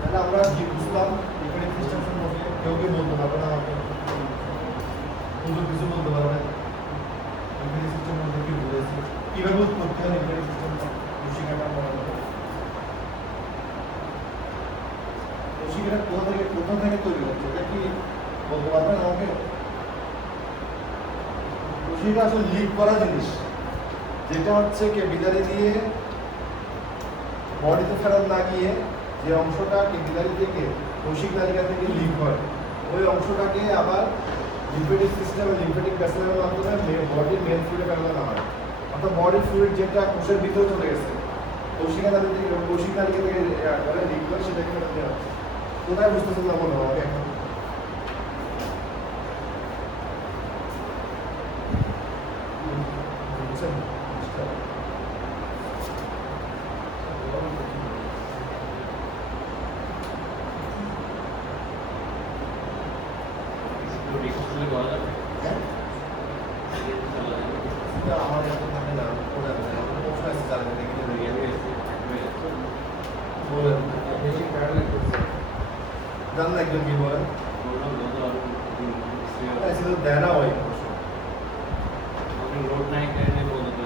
তাহলে আমরা কি বুঝলাম lymphatic system সম্পর্কে? কেউ কি বলতে পারবে না আমাকে? নতুন কিছু বলতে পারবে? লিম্ফেটিক সিস্টেম বলতে কি বুঝেছি? কিভাবে উৎপত্তি হয় লিম্ফেটিক সিস্টেম? কোষিকাটা কোষিকাটা কোথা থেকে তৈরি হচ্ছে এটা কি বলতে পারবেন আমাকে? কোষিকা আসলে লিক করা জিনিস, যেটা হচ্ছে ক্যাপিলারি দিয়ে বডিতে ফেরত না গিয়ে যে অংশটা ক্যাপিলারি থেকে কোষিক নালিকা থেকে লিক হয় ওই অংশটাকে আবার লিম্ফেটিক সিস্টেম লিম্ফেটিক ভেসেলের মাধ্যমে বডির মেন ফ্লুইডে ফেলানো না হয়, অর্থাৎ বডির ফ্লুইড যেটা কোষের ভিতরে চলে গেছে কোষিকা নালিকা থেকে লিক করে সেটাকে ফেরত দেওয়া হচ্ছে। কোথায় বুঝতেছেন না মনে হবে এখন? বুঝছেন? হ্যাঁ? এটা আমার এত থাকে না, ওরা প্রশ্ন আছে যারা দেখে বলেন জান না একজন কি বলেন ऐसे तो देना हुआ ही कुछ रोड नहीं करने को तो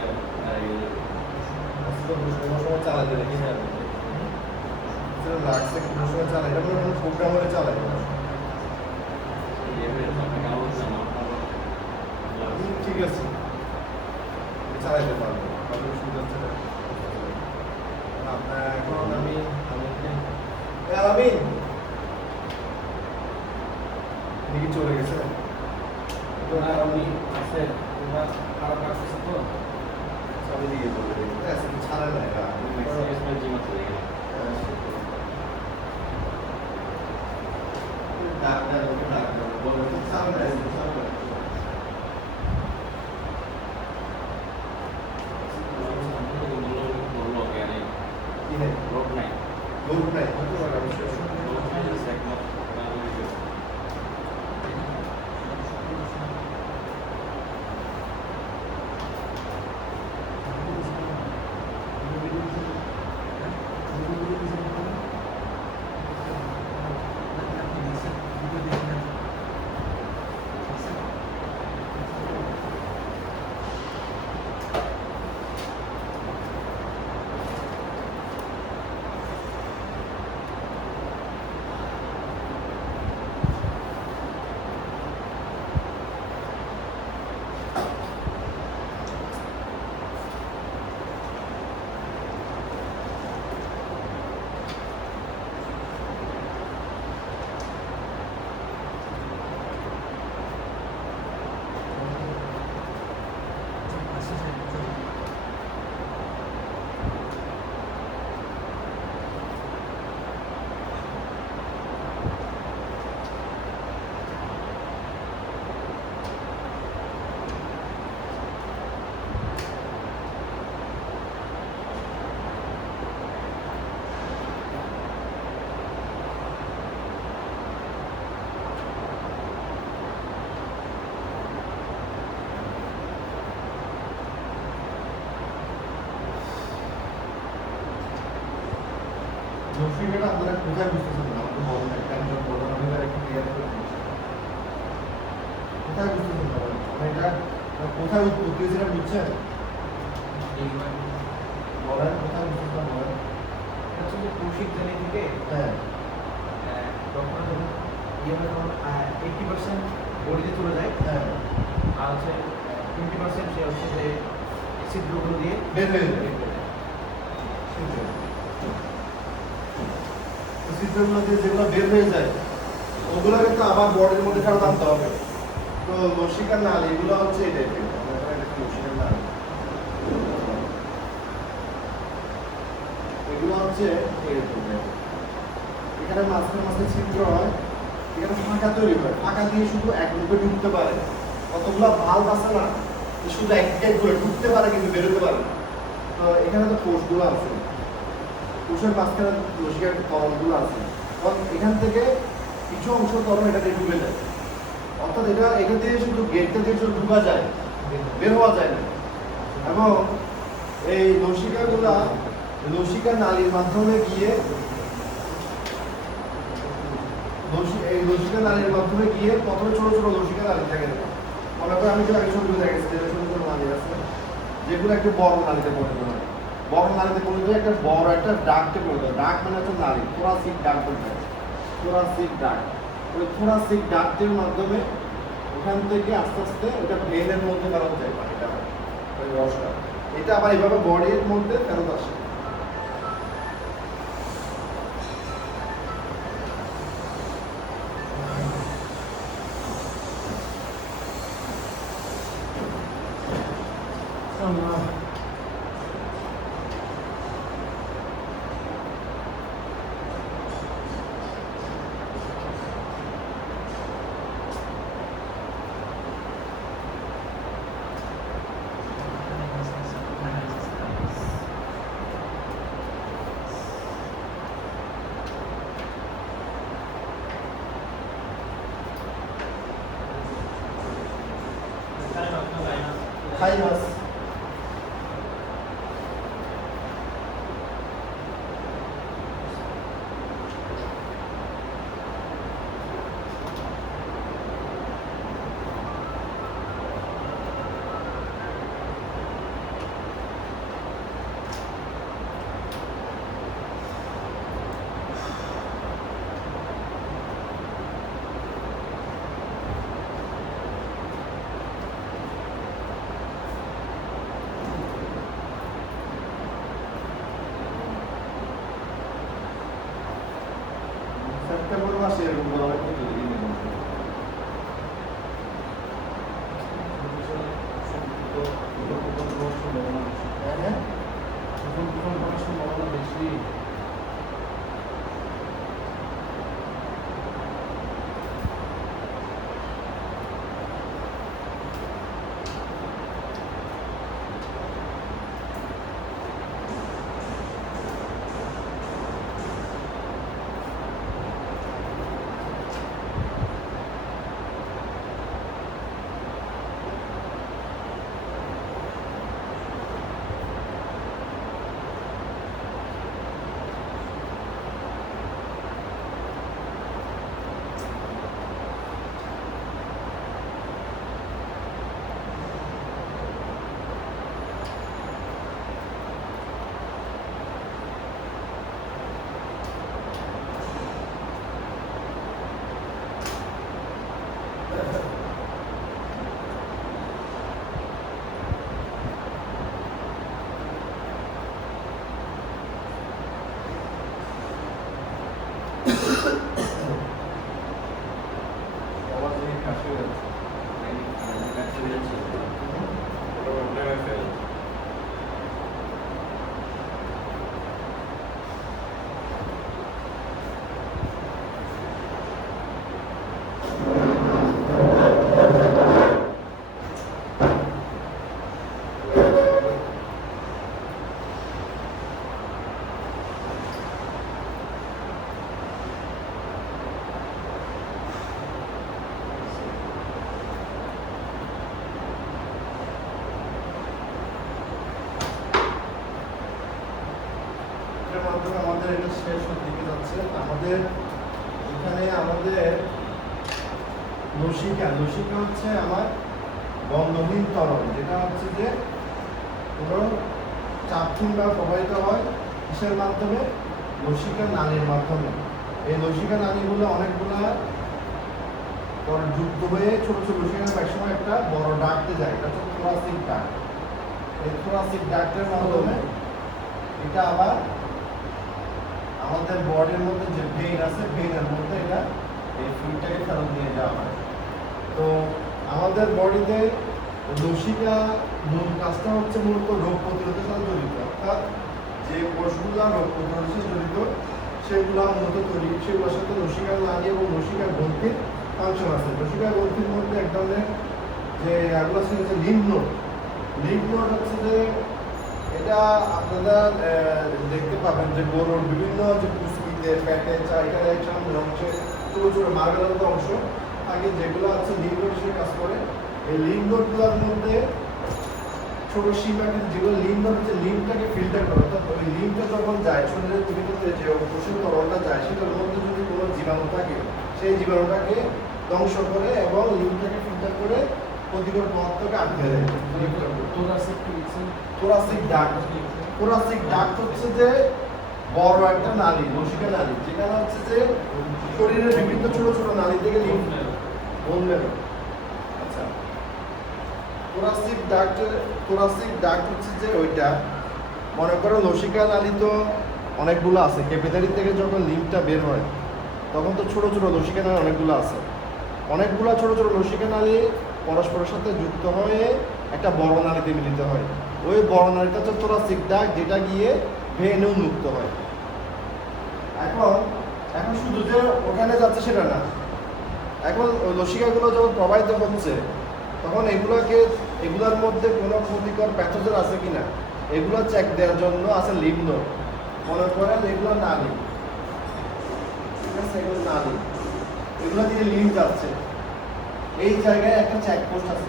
ऐसे तो कुछ समय चला दे लेकिन यार इतना लाख से कुछ समय चला है मतलब प्रोग्राम वाले चला है ये मेरे साथ गाँव से ठीक है चला है बात बाकी सुंदर चला आपने कौन अमीन अमीन দেখি চলে গেছে तो আমি আছে ওরা খারাপ আছে তো সবই দিয়ে বলে ऐसे तो ছাড়া না এটা इसमें जीवन चले गए ডাক্তার বলে তো সামনে সামনে লজিকটা আপনারা কোথায় বুঝতেছেন না আমাকে বলেন না কেন বলেন আমি এবার একটু ক্লিয়ার করে দিচ্ছি কোথায় বুঝতেছেন না আমি এটা কোথায় উৎপত্তি হয়েছিল বুঝছেন বলেন কোথায় বুঝতেছেন বলেন হচ্ছে যে কৌশিক জেনে থেকে হ্যাঁ ডক্টর যখন ইয়ে তখন 80% বডিতে চলে যায় হ্যাঁ আর হচ্ছে 20% সে হচ্ছে যে ছিদ্রগুলো দিয়ে বের হয়ে যাবে বের করে দেয়। সিস্টেমগুলো দিয়ে যেগুলো বের হয়ে যায় ওগুলো কিন্তু আবার বডির মধ্যে ফেরত আনতে হবে তো লসিকার নাল এগুলো হচ্ছে এই টাইপের লসিকার নাল এগুলো হচ্ছে এরকম এখানে মাঝখানে ছিদ্র হয় এখানে ফাঁকা তৈরি হয় ফাঁকা দিয়ে শুধু এক রূপে ঢুকতে পারে কতগুলো ভাল্ব আছে না শুধু এক করে ঢুকতে পারে কিন্তু বেরোতে পারে না তো এখানে তো কোষগুলো আছে কোষের মাঝখানে লসিকার তরলগুলো আছে কারণ এখান থেকে কিছু অংশ তরল এটাতে ঢুকে যায় অর্থাৎ এটা দিয়ে শুধু গেটটা দিয়ে শুধু ঢুকা যায় বের হওয়া যায় না এবং এই লসিকা নালীর মাধ্যমে গিয়ে এই লসিকা নালীর মাধ্যমে গিয়ে প্রথমে ছোট ছোট লসিকা নালী থাকে মনে করি আমি যে আগে ছবিগুলো দেখেছি যেটা ছোট ছোট নালী আছে যেগুলো একটু বড় নালীতে পরিণত হয় বড় নালীতে পরিণত একটা বড় একটা ডাকতে পরিণত হয় ডাক মানে হচ্ছে নালী থোরাসিক ডাক বলতে থোরাসিক ডাক ওই থোরাসিক ডাকটির মাধ্যমে ওখান থেকে আস্তে আস্তে ওটা ভেনের মধ্যে ফেরত যায় এটা ওই রসটা এটা আবার এইভাবে বডির মধ্যে ফেরত আসে থাইমাস সেপ্টেম্বর মাসে এরকম বলা হয় কত দিন হ্যাঁ বেশি মাধ্যমে আমাদের এটা শেষ হওয়ার দিকে যাচ্ছে। আমাদের এখানে আমাদের লসিকা হচ্ছে আমার বন্ধহীন তরল, যেটা হচ্ছে যে কোনো চাপ কিংবা প্রবাহিত হয় কিসের মাধ্যমে? লসিকা নালীর মাধ্যমে। এই লসিকা নালীগুলো অনেকগুলা যুক্ত হয়ে ছোট ছোট লসিকা একসময় একটা বড় ডাকতে যায়, এটা হচ্ছে থোরাসিক ডাক্ট। এই থোরাসিক ডাক্টের মাধ্যমে এটা আবার আমাদের বডির মধ্যে যে ভেইন আছে, ভেইনের মধ্যে এটা এই ফ্লুইডটাকে ফেরত নিয়ে যাওয়া হয়। তো আমাদের বডিতে লসিকা মূল কাজটা হচ্ছে মূলত রোগ প্রতিরোধের সাথে জড়িত, অর্থাৎ যে কোষগুলো রোগ প্রতিরোধের সাথে জড়িত সেগুলো মূলত তৈরি, সেগুলোর সাথে লসিকা নালী এবং লসিকা গ্রন্থির ফাংশন আছে। লসিকা গ্রন্থির মধ্যে এক ধরনের যে এগুলো আছে যে লিম্ফ নোড হচ্ছে যে এটা আপনারা দেখতে পাবেন যে গরুর বিভিন্ন যে কুচকিতে পেটে এখানে সামনের অংশে ছোট ছোট মার্গালত অংশ থাকে, যেগুলো আছে লিম্ফ নোড হিসেবে কাজ করে। এই লিম্ফ নোডগুলোর মধ্যে ছোট সীমাকে, যেগুলো লিম্ফ নোড হচ্ছে লিম্ফটাকে ফিল্টার করে, অর্থাৎ ওই লিম্ফটা যখন যায় শরীরের ভিতরে যে কোষের তরলটা যায় সেটার মধ্যে যদি কোনো জীবাণু থাকে সেই জীবাণুটাকে ধ্বংস করে এবং লিম্ফটাকে ফিল্টার করে ক্ষতিকর পদার্থকে আটকে দেয়। থোরাসিক ডাক্ট হচ্ছে যে বড় একটা নালী, লসিকা নালী, যেখানে হচ্ছে যে শরীরের বিভিন্ন ছোট ছোট নালী থেকে লিম্ফ বোন বেরোয়। আচ্ছা, থোরাসিক ডাক্ট হচ্ছে যে ওইটা, মনে করো লসিকা নালী তো অনেকগুলো আছে, ক্যাপিলারি থেকে যখন লিম্ফটা বের হয় তখন তো ছোট ছোট লসিকা নালী অনেকগুলো আছে, অনেকগুলো ছোট ছোট লসিকা নালী পরস্পরের সাথে যুক্ত হয়ে একটা বড় নালীতে মিলিত হয়। ওই বড় নালীটা হচ্ছে থোরাসিক ডাক্ট, যেটা গিয়ে ভেনে উন্মুক্ত হয়। এখন শুধু যে ওখানে যাচ্ছে সেটা না, এখন ওই লসিকাগুলো যখন প্রবাহিত হচ্ছে তখন এগুলোর মধ্যে কোনো ক্ষতিকর প্যাথোজেন আছে কিনা এগুলো চেক দেওয়ার জন্য আছে লিম্ফ নোড। মনে করেন এগুলো নালী, ঠিক আছে, এগুলো নালী, এগুলো দিয়ে লিম্ফ যাচ্ছে, এই জায়গায় একটা চেকপোস্ট আছে,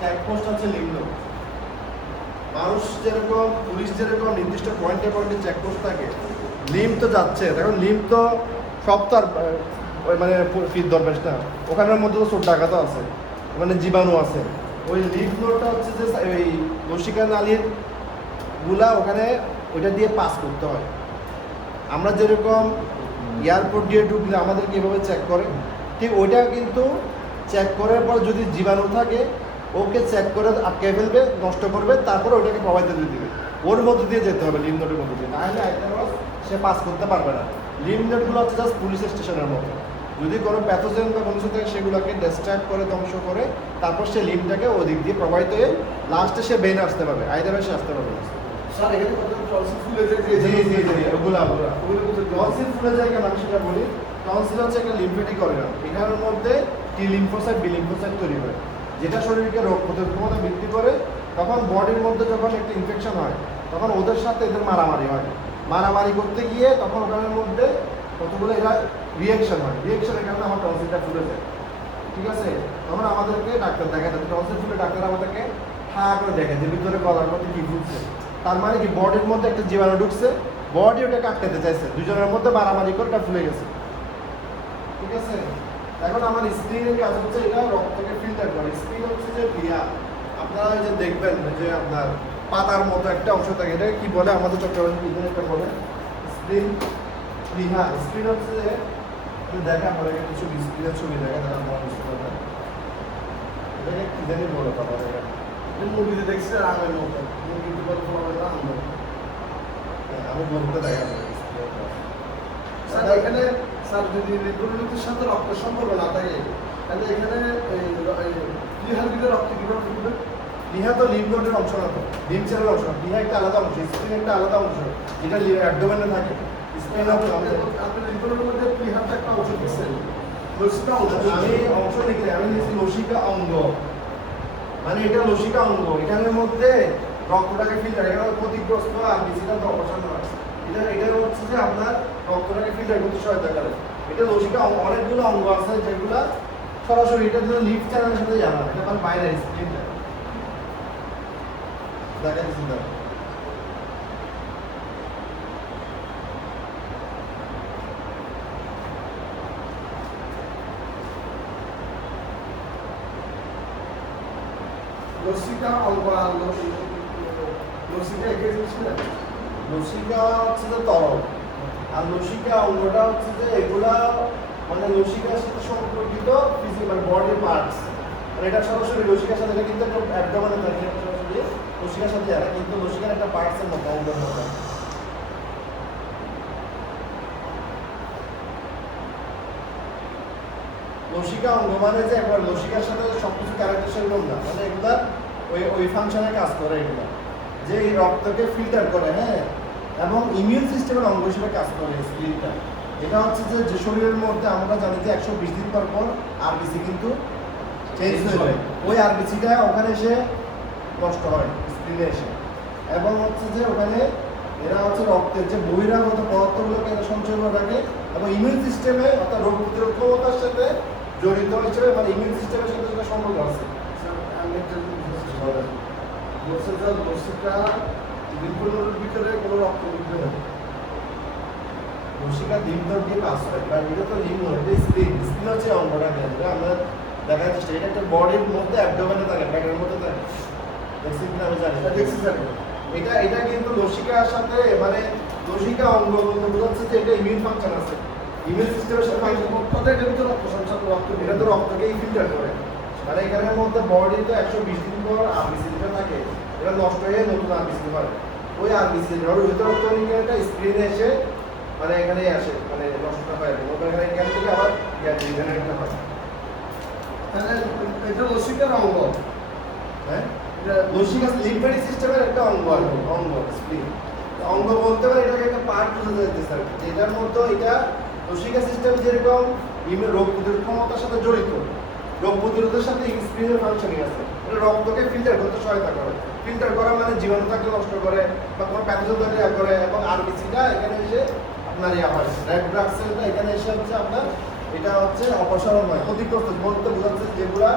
চেকপোস্ট হচ্ছে লিম্ফ নোড। মানুষ যেরকম, পুলিশ যেরকম নির্দিষ্ট পয়েন্টে পয়েন্টে চেকপোস্ট থাকে, লিম্ফ তো যাচ্ছে, এখন লিম্ফ তো সব তো আর মানে ফিট দরবেশ না, ওখানের মধ্যে তো ছোট টাকা তো আছে, মানে জীবাণু আছে। ওই লিম্ফ নোডটা হচ্ছে যে ওই লসিকা নালীর গুলা ওখানে ওইটা দিয়ে পাস করতে হয়। আমরা যেরকম এয়ারপোর্ট দিয়ে ঢুকলে আমাদেরকে এভাবে চেক করে, ঠিক ওইটা কিন্তু চেক করার পর যদি জীবাণু থাকে ওকে চেক করে আটকে ফেলবে, নষ্ট করবে, তারপরে ওইটাকে প্রবাহিত দিয়ে দেবে। ওর মধ্যে দিয়ে যেতে হবে, লিম্ফ নোডের মধ্যে দিয়ে, নাহলে আইটারস সে পাস করতে পারবে না। লিম্ফ নোডগুলো হচ্ছে জাস্ট পুলিশ স্টেশনের মতো, যদি কোনো প্যাথোজেন বা কোনো কিছু থাকে সেগুলোকে ডিস্ট্রাক্ট করে, ধ্বংস করে, তারপর সে লিম্ফটাকে ওদিক দিয়ে প্রবাহিত হয়ে লাস্টে সে বেন আসতে পারবে, আইটারস সে আসতে পারবে না। স্যার এখানে কত টনসিল ফুলে যায়, জি ওগুলা টনসিল ফুলে যায় কেন আমি সেটা বলি। টনসিল হচ্ছে একটা লিম্ফেটিক অর্গান, এখানের মধ্যে টি লিম্ফোসাইট, বি লিম্ফোসাইট তৈরি হয়, যেটা শরীরকে রোগ প্রতিরোধ ক্ষমতা বৃদ্ধি করে। তখন বডির মধ্যে যখন একটা ইনফেকশন হয় তখন ওদের সাথে এদের মারামারি হয়, মারামারি করতে গিয়ে তখন ওখানের মধ্যে কতগুলো এরা রিয়াকশন হয়, রিয়াকশনের কারণে আমার টনসিলটা ফুলে যায়, ঠিক আছে। তখন আমাদেরকে ডাক্তার দেখা যায়, টনসিল ফুলে ডাক্তার আমাদেরকে হা করে দেখে যে ভিতরে গলার মধ্যে কি ফুলছে, তার মানে কি বডির মধ্যে একটা জীবাণু ঢুকছে, বডি ওটাকে আটকাতে চাইছে, দুজনের মধ্যে মারামারি করে ওটা ফুলে গেছে, ঠিক আছে। এখন আমার স্ক্রিনের কাজ হচ্ছে এটা রক্তকে ফিল্টার করে। স্ক্রিন হচ্ছে যে প্লিহা, আপনারা যে দেখবেন যে আপনার পাতার মতো একটা অংশ থাকে, এটাকে কি বলে আমাদের চট্টগ্রামে একটা বলে স্ক্রিন প্লিহা। স্ক্রিন হচ্ছে যে দেখা পড়ে কিছু স্ক্রিনের ছবি দেখা, তারা মনে বুঝতে পারবে এটাকে কি জানি বলে পাবো, মুভিতে দেখছি আমের মতো, মুভিতে বলতে পারবে না আমরা। আমি বলতে দেখা স্যার এখানে স্যার যদি রিপ্রোডাক্টিভ সাথে রক্তের সম্পর্ক না থাকে তাহলে এখানে প্লিহার ভিতরে রক্ত কিভাবে ঢুকবে? প্লিহা তো লিম্ফ নোডের অংশ না, তো লিম্ফ সেলের অংশ না, প্লিহা একটা আলাদা অংশ, স্ক্রিন একটা আলাদা অংশ, যেটা অ্যাবডোমেনে থাকে। স্ক্রিন হচ্ছে আপনি রিপ্রোডাক্টিভ মধ্যে প্লিহারটা একটা অংশ দিচ্ছেন, লসিকা অংশ। আমি অংশ লিখলে আমি লিখছি লসিকা অঙ্গ, মানে এটা লসিকা অঙ্গ, এখানের মধ্যে রক্তটাকে ফিল্টার, এখানে ক্ষতিগ্রস্ত আর বেশিটা তো অপসারণ হয়, এটা হচ্ছে যে আপনার রক্তটাকে ফিল্টার করতে সহায়তা করে। এটা লসিকা অনেকগুলো অঙ্গ আছে যেগুলা সরাসরি এটা যদি লিফট চ্যানেলের সাথে যাবে, এটা মানে বাইরে স্ক্রিনটা দেখা দিচ্ছি। লসিকা অঙ্গ আর লসিকা একই জিনিস না? লসিকা হচ্ছে যে তরল, আর লসিকা অঙ্গটা হচ্ছে যে এগুলা মানে লসিকার সাথে সম্পর্কিত ফিজিক্যাল বডির পার্টস। আর এটা সরাসরি লসিকার সাথে, এটা কিন্তু একটা অ্যাবডোমেনে থাকে, এটা সরাসরি লসিকার সাথে এরা কিন্তু লসিকার একটা পার্টসের মতো, অঙ্গের মতো। লসিকা অঙ্গ মানে যে একবার লসিকার সাথে সবকিছু ক্যারেক্টার সেরকম না, মানে এগুলা ওই ফাংশনে কাজ করে এগুলা, যে এই রক্তকে ফিল্টার করে, হ্যাঁ, এবং ইমিউন সিস্টেমের অঙ্গ হিসেবে কাজ করে স্প্লিনটা। এটা হচ্ছে যে শরীরের মধ্যে আমরা জানি যে 120 দিন পর পর আরবিসি কিন্তু চেঞ্জ হয়ে যায়, ওই আরবিসিটা ওখানে এসে নষ্ট হয় স্প্লিনে এসে, এবং হচ্ছে যে ওখানে এরা হচ্ছে রক্তের যে বহিরাগত পদার্থগুলোকে এরা সঞ্চয় করে রাখে, এবং ইমিউন সিস্টেমে অর্থাৎ রোগ প্রতিরোধ ক্ষমতার সাথে জড়িত হিসেবে, মানে ইমিউন সিস্টেমের সাথে সেটা সম্পর্ক আছে। আমি একটা জিনিস বলছি, বলছে যে লসিকা লিম্ফোনোডের ভিতরে কোনো রক্ত ঢুকবে না। লসিকা লিম্ফোনোড দিয়ে কাজ করে, কারণ এটা তো লিম্ফোনোড, এটা স্প্লিন। স্প্লিন হচ্ছে অঙ্গটাকে, যেটা আমরা দেখার চেষ্টা, এটা একটা বডির মধ্যে অ্যাবডোমেনে থাকে, পেটের মধ্যে থাকে, দেখছি কিনা আমি জানি না, দেখছি জানি। এটা কিন্তু লসিকার সাথে, মানে লসিকা অঙ্গ বলতে বোঝাচ্ছে যে এটা ইমিউন ফাংশন আছে, ইমিউন সিস্টেমের সাথে ফাংশন। তাদের কিন্তু রক্ত সঞ্চালন রক্ত এটা তো রক্তকেই ফিল্টার করে, মানে এখানের মধ্যে বডিতে 120 দিন পর আরবিসি যেটা থাকে এটা নষ্ট হয়ে নতুন আরবিসি হয়, ওই আরবিসি রক্ত রক্তকণিকাটা স্ক্রিনে এসে মানে এখানে আসে, মানে নষ্টটা হয়, ওখানে এখান থেকে আবার রিজেনারেটটা হয়। তাহলে এটা লসিকার অঙ্গ। হ্যাঁ, এটা লসিকা লিম্ফেটিক সিস্টেমের একটা অঙ্গ আর কি, অঙ্গ স্প্লিন। অঙ্গ বলতে পারে এটাকে একটা পার্ট বোঝাতে যাচ্ছে আর কি, যেটার মধ্যে এটা লসিকা সিস্টেম যেরকম রোগ প্রতিরোধ ক্ষমতার সাথে জড়িত, রোগ প্রতিরোধের সাথে স্প্লিনের ফাংশনিং আছে। এটা রক্তকে ফিল্টার করতে সহায়তা করে, ফিল্টার করা মানে জীবাণু থাকলে নষ্ট করে বা কোনো প্যাথোজেন থাকলে ইয়া করে, এবং আরবিসিটা এখানে এসে আপনার ইয়া হয়, রেড ব্লাড সেলটা এখানে এসে হচ্ছে আপনার এটা হচ্ছে অপসারণ হয়, ক্ষতিগ্রস্ত বলতে বোঝাচ্ছে যেগুলা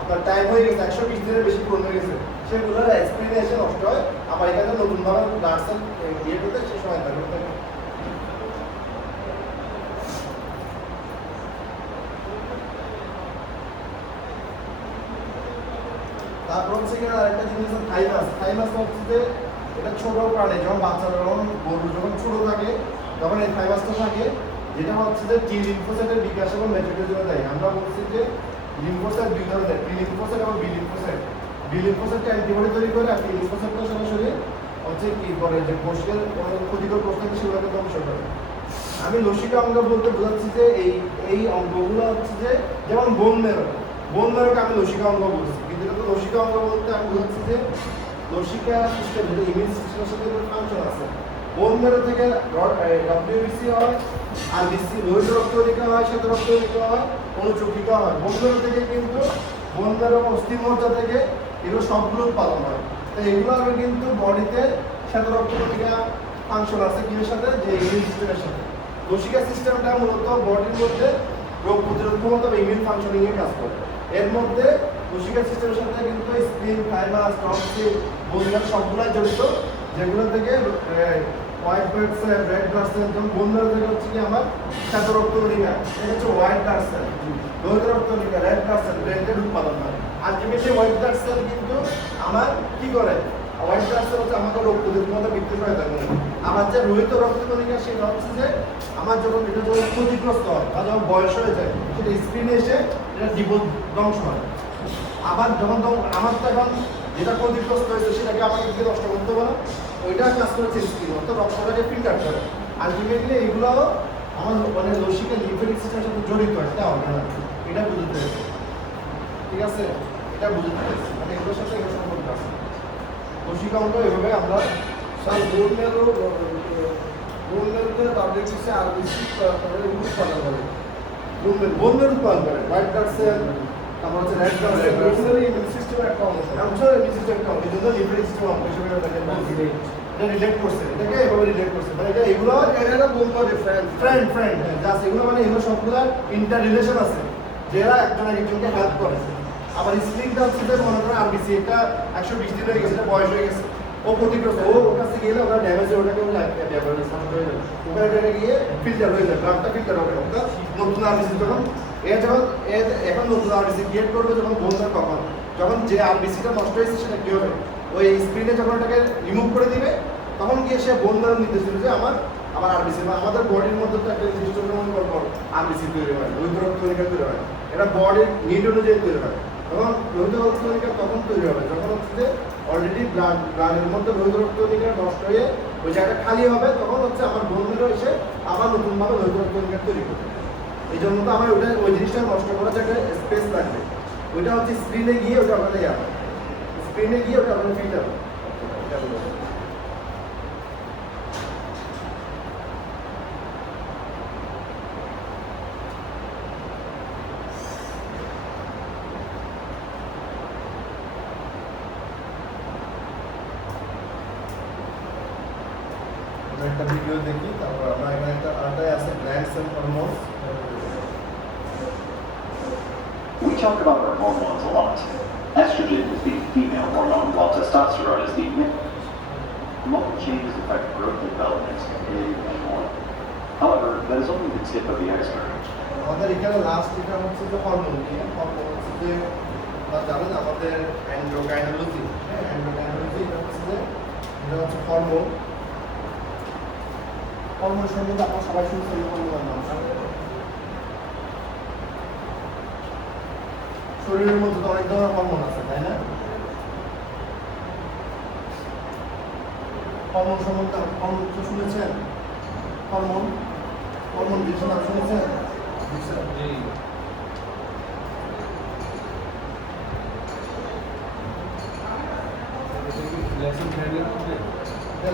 আপনার টাইম হয়ে গেছে 120 দিনের বেশি পূর্ণ হয়ে গেছে, সেগুলো স্প্লিনে এসে নষ্ট হয়, আবার এখানে নতুনভাবে ব্লাড সেল ইয়ে করতে সে সহায়তা করতে থাকে। তারপর হচ্ছে এখানে আরেকটা জিনিস হচ্ছে থাইমাস। থাইমাস হচ্ছে যে এটা ছোট প্রাণী, যখন বাচ্চারা যখন গরু যখন ছোট থাকে তখন এই থাইমাসটা থাকে, যেটা হচ্ছে যে টি লিম্ফোসাইটের বিকাশ এবং ম্যাচুরিটির জন্য দেয়। আমরা বলছি যে লিম্ফোসাইট দুই ধরনের, টি লিম্ফোসাইট এবং বি লিম্ফোসাইট। বি লিম্ফোসাইটটা অ্যান্টিবডি তৈরি করে, আর টি লিম্ফোসাইটটা সরাসরি হচ্ছে কি করে যে কোষের কোনো ক্ষতিকর কোষ থাকে সেগুলোকে ধ্বংস করে। আমি লসিকা অঙ্গ বলতে বোঝাচ্ছি যে এই অঙ্গগুলো হচ্ছে যে যেমন বোন মেরো, বোন মেরোকে আমি লসিকা অঙ্গ বলছি, কিন্তু এটা তো লসিকা অঙ্গ বলতে আমি বোঝাচ্ছি যে লসিকা সিস্টেম যেটা ইমিউন সিস্টেমের সাথে ফাংশন আছে। বোন মেরো থেকে ডব্লিউবিসি হয়, আরবিসি লোহিত রক্তকণিকা হয়, শ্বেত রক্তকণিকা হয়, অনুচক্রিকা হয়। বোন মেরো থেকে কিন্তু বোন মেরো অস্থিমজ্জা থেকে এগুলো সবগুলো উৎপাদন হয়। তো এগুলো আবার কিন্তু বডিতে শ্বেত রক্তকণিকা ফাংশন আছে কিসের সাথে, যে ইমিউন সিস্টেমের সাথে। লসিকা সিস্টেমটা মূলত বডির মধ্যে রোগ প্রতিরোধ ক্ষমতা বা ইমিউন ফাংশনিং এ কাজ করে। এর মধ্যে লসিকা সিস্টেমের সাথে কিন্তু স্প্লিন, থাইমাস, টক্সিন, বোনমেরো সবগুলাই জড়িত, যেগুলো থেকে white blood cell, red blood cell, যেমন বোনমেরো থেকে হচ্ছে কি আমার শ্বেত রক্তকণিকা, এটা হচ্ছে হোয়াইট ব্লাড সেল, লোহিত রক্তকণিকা, রেড ব্লাড সেল, ব্রেনের উৎপাদন হয়। আলটিমেটলি হোয়াইট ব্লাড সেল কিন্তু আমার কি করে, হোয়াইট ব্লাড সেল হচ্ছে আমাকে রোগ প্রতিরোধ ক্ষমতা বৃদ্ধি করে দেয়। আমার যে লোহিত রক্তকণিকা সেটা হচ্ছে যে আমার যখন এটা যখন ক্ষতিগ্রস্ত হয় বা যখন বয়স হয়ে যায় সেটা স্ক্রিনে এসে এটা ধ্বংস হয়। আবার যখন আমার তো এখন যেটা ক্ষতিগ্রস্ত হয়েছে সেটাকে আমাকে কি নষ্ট করতে পারে, ওইটা কাজ করেছে স্ক্রিন, অর্থাৎ রক্তটাকে ফিল্টার করে। আলটিমেটলি এগুলো আমার মানে লসিকা লিম্ফেটিক সিস্টেমের সাথে জড়িত একটা অর্গান, এটা বুঝতে পেরেছি, ঠিক আছে, এটা বুঝতে পেরেছি, মানে এগুলোর সাথে এগুলো সম্পর্ক আছে। লসিকা অঙ্গ এভাবে আমরা স্যার বোন মেরোতে ডব্লিউবিসি আরবিসি উৎপাদন করে, বোন মেরো উৎপাদন করে, হোয়াইট ব্লাড সেল, তারপর হচ্ছে রেড ব্লাড সেল, বোন ইমিউন সিস্টেমের একটা অংশ। ইমিউন সিস্টেম একটা অঙ্গ, কিন্তু লিম্ফেটিক সিস্টেম অঙ্গ হিসেবে এটাকে এটা রিলেট করছে, এটাকে এভাবে রিলেট করছে, মানে এটা এগুলো এটা বোন করে ফ্রেন্ড জাস্ট এগুলো মানে এগুলো সবগুলো ইন্টার রিলেশন আছে, যারা একজন আরেকজনকে হেল্প করে। আবার স্প্লিনটা হচ্ছে যে মনে করেন আরবিসি, এটা 120 দিন হয়ে গেছে, এটা বয়স হয়ে গেছে, ও ক্ষতিগ্রস্ত, ও ওর কাছে গেলে ওরা ড্যামেজ হয়ে ওটাকে ওখানে গিয়ে ফিল্টার হয়ে যায়, ব্লাডটা ফিল্টার হবে, অর্থাৎ নতুন আরবিসি যখন এখন নতুন আরবিসি ক্রিয়েট করবে, যখন বোন মেরো কখন যখন যে আরবিসিটা নষ্ট হয়েছে সেটা কি হবে, ওই স্ক্রিনে যখন ওটাকে রিমুভ করে দিবে তখন গিয়ে সে বোন দ্বারা নির্দেশ দিবে যে আমার আরবিসি বা আমাদের বডির মধ্যে তো একটা নির্দিষ্ট পর আরবিসি তৈরি হয়, লোহিত রক্ত কণিকা তৈরি হয়, এটা বডির নিড অনুযায়ী তৈরি হয়। তখন লোহিত রক্ত কণিকা তখন তৈরি হবে যখন হচ্ছে যে অলরেডি ব্লাডের মধ্যে লোহিত রক্ত কণিকা নষ্ট হয়ে ওই জায়গাটা খালি হবে, তখন হচ্ছে আমার বোনদেরও এসে আবার নতুনভাবে লোহিত রক্ত কণিকা তৈরি করবে। এই জন্য তো আমার ওই জিনিসটা নষ্ট করার একটা স্পেস লাগবে, ওইটা হচ্ছে স্ক্রিনে গিয়ে ওটা ওখানে যাবে, স্ক্রিনে গিয়ে ওটা ওখানে ফিল্টার হবে। একটা ভিডিও দেখি, তারপর আমরা এখানে একটা আলাদাই আছে glands and hormones. We talk about our hormones a lot. Estrogen is the female hormone, while testosterone is the male. Hormonal changes affect growth and development in and more. However, that is only the tip of the iceberg. আমাদের এখানে last এটা হচ্ছে যে hormone নিয়ে, hormone হচ্ছে যে আপনারা জানেন আমাদের অ্যান্ড্রোগাইনোলজি, হ্যাঁ অ্যান্ড্রোগাইনোলজি এটা হচ্ছে যে এটা হচ্ছে হরমোন। হরমোন সম্বন্ধে আপনারা সবাই শুনছেন হরমোনের নাম। শরীরের মধ্যে তো অনেক ধরনের হরমোন আছে, তাই না? হরমোন সম্বন্ধে হরমোন তো শুনেছেন? হরমোন কিছু নাম শুনেছেন?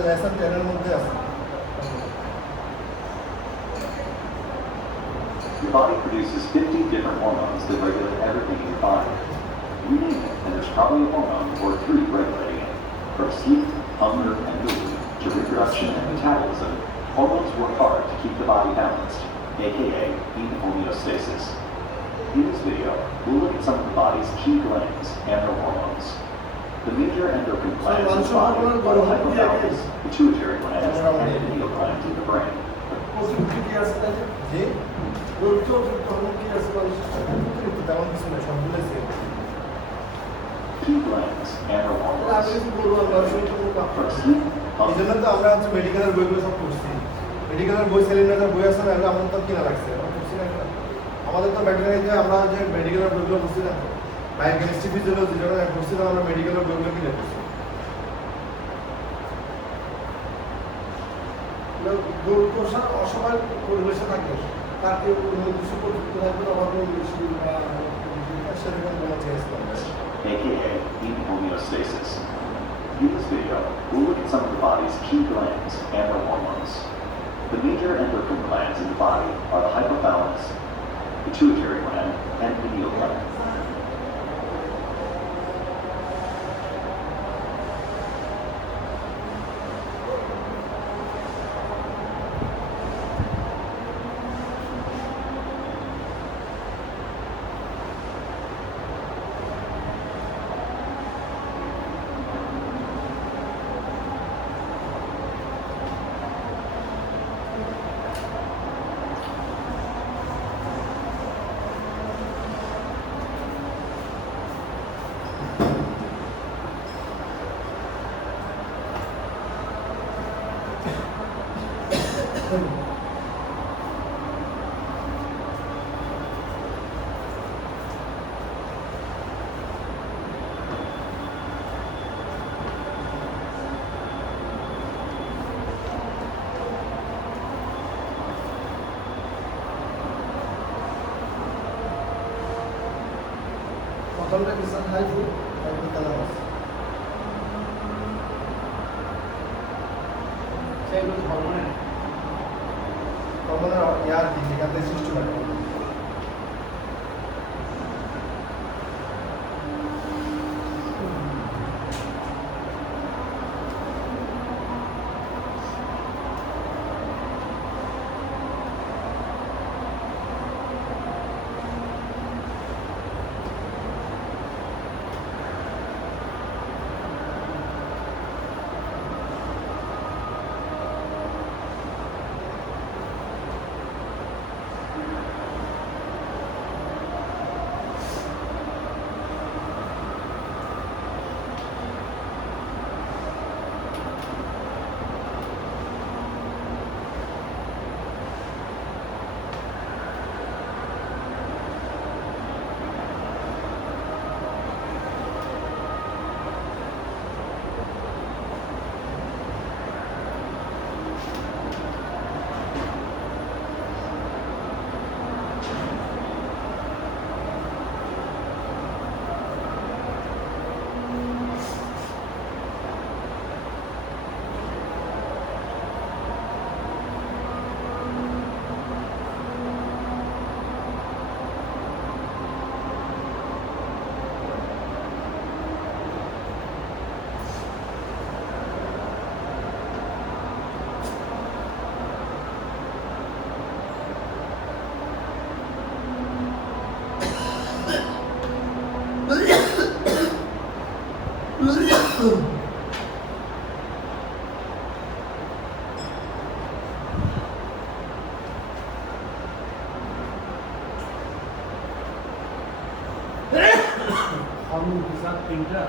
লেসন 10 এর মধ্যে আছে। Your body produces 50 different hormones that regulate everything in your body. You name it, and there's probably a hormone or three regulating it. From sleep, hunger, and mood, to reproduction and metabolism, hormones work hard to keep the body balanced, aka in homeostasis. In this video, we'll look at some of the body's key glands and their hormones. The major endocrine glands in the body are the hypothalamus, pituitary glands, and pineal glands in the brain. যে তেমন কিছু না, সবগুলো same. Key glands and their hormones. From sleep, এই জন্য তো আমরা হচ্ছে মেডিকেলের বইগুলো সব পড়ছি। মেডিকেলের বই সেলিনার বই আছে না, এগুলো আমাদের তো কিনা লাগছে, আমরা পড়ছি না এগুলো। আমাদের তো ভেটেরিনারিতে আমরা যে মেডিকেলের বইগুলো পড়ছি না, বায়োকেমিস্ট্রি ফিজিওলজি যেটা পড়ছিলাম আমরা মেডিকেলের বইগুলো কিনে পড়ছি। গরুর পোষা অসহায় পরিবেশে থাকে, তাকে নির্দিষ্ট পরিচিত থাকবে অভাব বেশি বা সেরকম কোনো চেঞ্জ করবে। aka in homeostasis. In this video, we'll look at some of the body's key glands and their hormones. The major endocrine glands in the body are the hypothalamus, pituitary gland, and pineal gland. প্রথমটা কিসান high food hypothalamus. সেগুলো হরমোনের হরমোনের ইয়ার কি যেখান থেকে সৃষ্টি হয়। Hormone কি স্যার তিনটা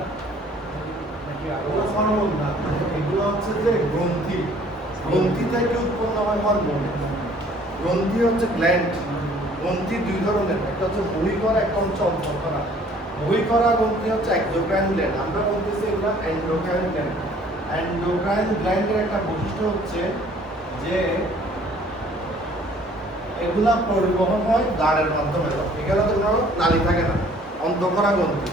নাকি আরো এগুলো হরমোন না, এগুলো হচ্ছে যে গ্রন্থি। গ্রন্থি থেকে উৎপন্ন হয় হরমোন। গ্রন্থি হচ্ছে গ্ল্যান্ড। গ্রন্থি দুই ধরনের, একটা হচ্ছে বহিঃকরা, একটা হচ্ছে অভ্যন্তরা। বহিঃকরা গ্রন্থি হচ্ছে এক্সোক্রাইন গ্ল্যান্ড, আমরা বলতেছি এগুলো এন্ডোক্রাইন গ্ল্যান্ড। এন্ডোক্রাইন গ্ল্যান্ডের একটা বৈশিষ্ট্য হচ্ছে যে এগুলা পরিবহন হয় ব্লাডের মাধ্যমে। এখানে তো কোনো নালী থাকে না, অন্তঃকরা গ্রন্থি।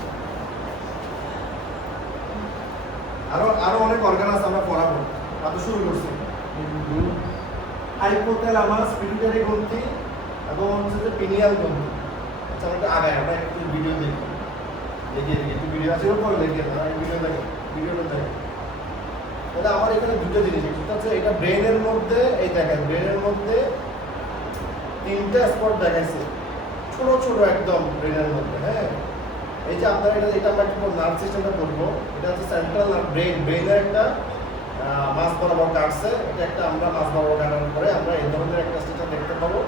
আরো আরো অনেক অর্গান আছে, আমরা পড়াবো, মাত্র শুরু করছি। হাইপোথ্যালামাস, পিটুইটারি গ্রন্থি এবং হচ্ছে যে পিনিয়াল গ্রন্থি। আচ্ছা, আমরা একটু আগাই, আমরা একটু ভিডিও দেখি। একটু ভিডিও আছে, ওর পরে দেখি, ভিডিওটা দেখি। তাহলে আমার এখানে দুটো জিনিস, একটা হচ্ছে এটা ব্রেনের মধ্যে, এই দেখেন ব্রেনের মধ্যে তিনটা স্পট দেখাইছে, ছোট ছোট একদম ব্রেনের মধ্যে। হ্যাঁ, এই যে আপনারা এটা আমরা একটু নার্ভ সিস্টেমটা করবো, এটা হচ্ছে সেন্ট্রাল ব্রেনের একটা মাছ বরাবর কাটছে, এটা একটা আমরা মাছ বরাবর কাটার পরে আমরা এই ধরনের একটা স্ট্রাকচার দেখতে পাবো।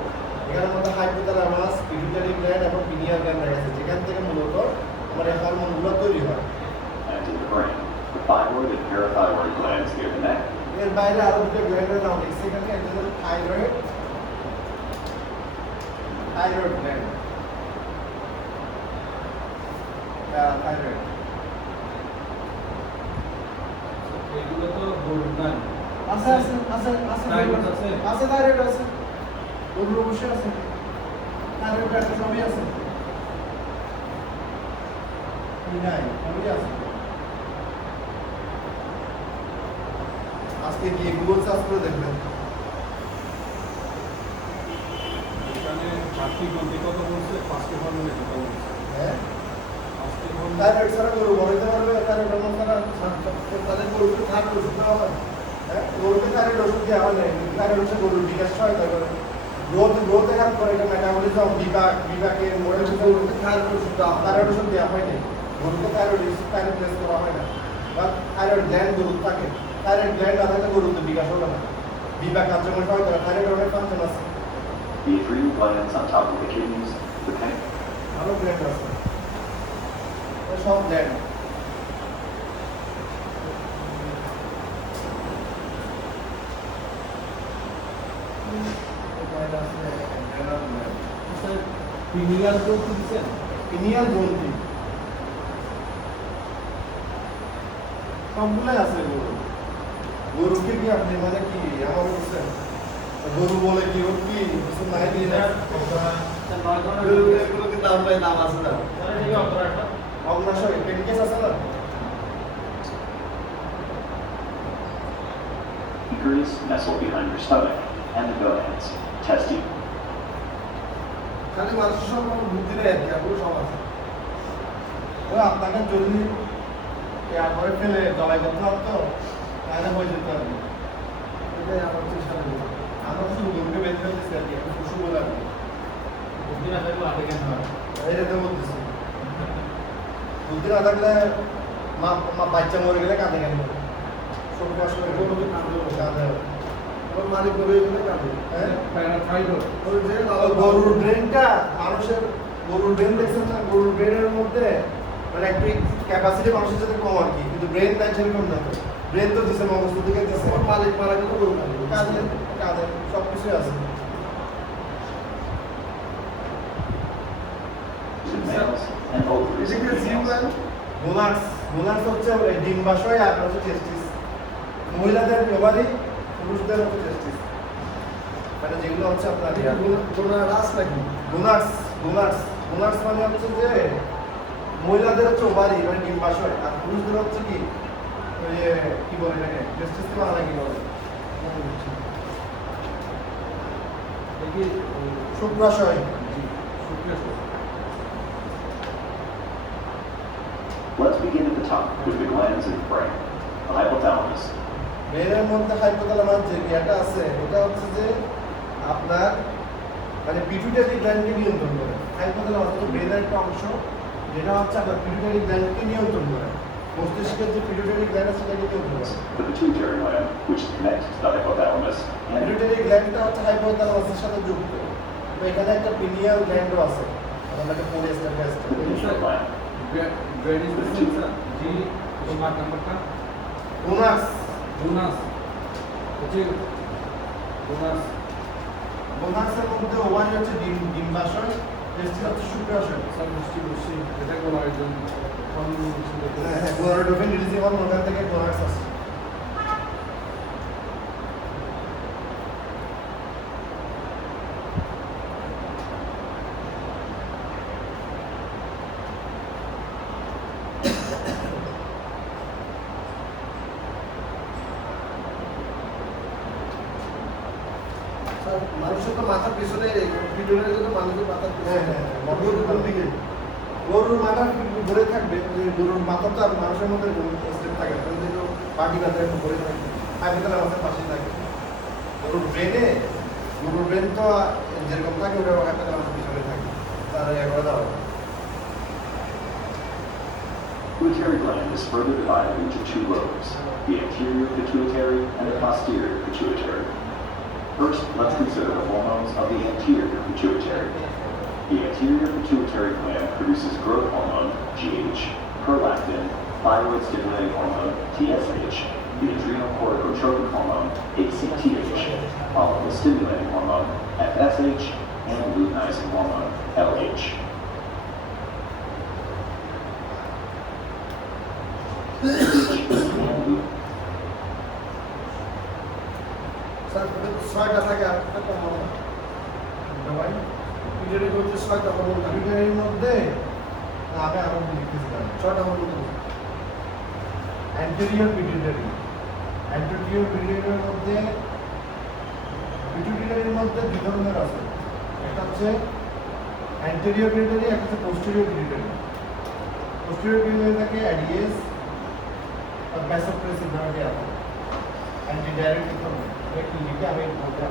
এখানের মধ্যে হাইপোথ্যালামাস, পিটুইটারি গ্ল্যান্ড এবং পিনিয়াল গ্ল্যান্ড দেখাচ্ছে, যেখান থেকে মূলত আমার এই হরমোনগুলো তৈরি হয়। And in the brain, the thyroid and parathyroid glands near the neck, এর বাইরে আরো দুটো গ্ল্যান্ডের নাম লিখছি এখানে, একটা হচ্ছে থাইরয়েড গ্ল্যান্ড, প্যারাথাইরয়েড। এগুলো তো গরুর না আছে আছে আছে আছে থাইরয়েড আছে? আছে, থাইরয়েড আছে, গরুর অবশ্যই আছে, থাইরয়েড আছে, সবই আছে। নাই, সবই আছে। আজকে গিয়ে গুগল সার্চ করে দেখবেন। এখানে চারটি গ্রন্থি কত বলছে, পাঁচটি হরমোনের কথা বলছে। হ্যাঁ, পাঁচটি হরমোন থাইরয়েড ছাড়া গরু বড়াইতে পারবে? থাইরয়েড হরমোন ছাড়া তাদের গরুকে থাইরয়েড ওষুধ দেওয়া হয়? হ্যাঁ, গরুকে থাইরয়েড ওষুধ দেওয়া হয় না। থাইরয়েড হচ্ছে গরুর বিকাশ সহায়তা করে, গ্রোথে হেল্প করে, এটা মেটাবলিজম, বিভাগের মডেল থাইরয়েড ওষুধ দেওয়া হয় না। গরুকে থাইরয়েড টেস্ট করা হয় না, বা থাইরয়েড গ্ল্যান্ড গরুর থাকে। থাইরয়েড গ্ল্যান্ড না থাকলে গরুর তো বিকাশ হবে না, বিভাগ কার্যক্রম সহায়তা করে। থাইরয়েড অনেক ফাংশন আছে, the adrenal glands on top of the kidneys, the pancreas, আরো গ্ল্যান্ড আছে, সব গ্ল্যান্ড। স্যার পিনিয়াল গ্রন্থি দিচ্ছেন? পিনিয়াল গ্রন্থি সবগুলাই আছে। গরুকে কি আপনি মানে কি আমার বলছেন গরু বলে কি ওর কি কিছু নাই দিয়ে না? এগুলোকে দাম নাই, নাম আছে না। অগ্নাশয় পেনকেস আছে না? pancreas nestle behind your stomach, and the gonads, testes, খালি মানুষের সব কোনো বুদ্ধি নেই আর কি, এগুলো সব আছে। ওই আপনাকে জলদি করে ফেলে জবাই করতে হবে, তো তাহলে হয়ে যেতে হবে। এটাই আমার চেষ্টা করি। আমরা শুধু গরুকে বেঁধে ফেলতেছি আর কি, এখন পশু বলে আর কি। বুদ্ধি না থাকলে আটে কেন হয়? এটা তো বলতেছি, বুদ্ধি না থাকলে বাচ্চা মরে গেলে কাঁদে কেন? সব কষ্ট করে গরুকে কাঁদে বসে। কাঁদে। আমার মালিক গরু এগুলো কাঁদে। হ্যাঁ, প্যারাথাইরয়েড ওই যে গরুর ব্রেনটা, মানুষের গরুর ব্রেন দেখছেন না? গরুর ব্রেনের মধ্যে মানে একটু ক্যাপাসিটি মানুষের সাথে কম আর কি, কিন্তু ব্রেন নাই সেরকম না। তো ব্রেন তো দিছে, মগজ থেকে দিছে, আমার মালিক মারা গেলে গরু কাঁদে। কাঁদে কাঁদে, সব কিছুই আছে। in males, and ovaries in এদিকে females. জিউম্যান গোনাস হচ্ছে ডিম্বাশয়, আর হচ্ছে টেস্টিস। মহিলাদের ওভারি, পুরুষদের হচ্ছে টেস্টিস। মানে যেগুলো হচ্ছে আপনার গোনা রাস নাকি? গোনাস মানে হচ্ছে যে মহিলাদের হচ্ছে ওভারি মানে ডিম্বাশয়, আর পুরুষদের হচ্ছে কি ওই যে কি বলে এটাকে টেস্টিস কি বাংলা কি বলে? দেখি শুক্রাশয়। শুক্রাশয়। Let's begin at the top with the glands in the brain. The hypothalamus, ব্রেনের মধ্যে হাইপোথ্যালামাস যে ইয়েটা আছে, এটা হচ্ছে যে আপনার মানে পিটুইটারি গ্ল্যান্ডকে নিয়ন্ত্রণ করে। হাইপোথ্যালামাস হচ্ছে ব্রেনের একটা অংশ, যেটা হচ্ছে আপনার পিটুইটারি গ্ল্যান্ডকে নিয়ন্ত্রণ করে। মস্তিষ্ক পার্শ্বিকের যে পিটুইটারি গ্ল্যান্ড আছে সেটাকে কি বলে? The pituitary gland, which connects to the hypothalamus and pituitary গ্ল্যান্ডটা হচ্ছে হাইপোথ্যালামাসের সাথে যুক্ত। তো এখানে একটা পিনিয়াল গ্ল্যান্ডও আছে। আমাদেরকে পরে step by step. the pineal gland. Where is the sensor? G smart number का বোনাস bonus হচ্ছে bonus বোনাসের মধ্যে ওভারি হচ্ছে ডিম্বাশয়, টেস্টিস হচ্ছে শুক্রাশয়। সব মিষ্টি বসে এটা করার জন্য হ্যাঁ হ্যাঁ, গোনাডোট্রপিন রিলিজিং হরমোন ওখান থেকে বোনাস আসে। স্যার, মানুষের তো মাথার পিছনে পিটুইটারি কিন্তু মানুষের মাথার হ্যাঁ পিছনে হ্যাঁ, গরুর দিকে গরুর মাথা ঘুরে থাকবে, গরুর মাথা তো আর মানুষের মধ্যে স্টেপ থাকে না, কিন্তু পাটি ব্যথা একটু ঘুরে থাকবে, হাইপোথ্যালামাসের পাশে থাকে। গরুর ব্রেন তো যেরকম থাকে ওটা হাইপোথ্যালামাসের পিছনে থাকে, তার এগুলো দেওয়া হয়। Pituitary gland is further divided into two lobes, the anterior pituitary and the posterior pituitary. First, let's consider the hormones of the anterior pituitary. The anterior pituitary gland produces growth hormone, GH, prolactin, thyroid-stimulating hormone, TSH, the adrenocorticotropic hormone, ACTH, follicle-stimulating hormone, FSH, and luteinizing hormone, LH. Sir, ছয়টা থাকে আর একটা কম হয় না। Pituitary হচ্ছে ছয়টা hormone থাকে, পিটুইটারির মধ্যে আমি আরো লিখতেছি না। ছয়টা হরমোন থাকে। অ্যান্টেরিয়র পিটুইটারির মধ্যে পিটুইটারির মধ্যে দুই ধরনের আছে, একটা হচ্ছে অ্যান্টেরিয়র পিটুইটারি, একটা হচ্ছে পোস্টেরিয়র পিটুইটারি। পোস্টেরিয়র পিটুইটারি থাকে অ্যাডিএস আর ব্যাসোপ্রেসিভ নামে দেওয়া হয়। অ্যান্টি ডাইরেক্টিক হরমোন একটু লিখে আমি বলতে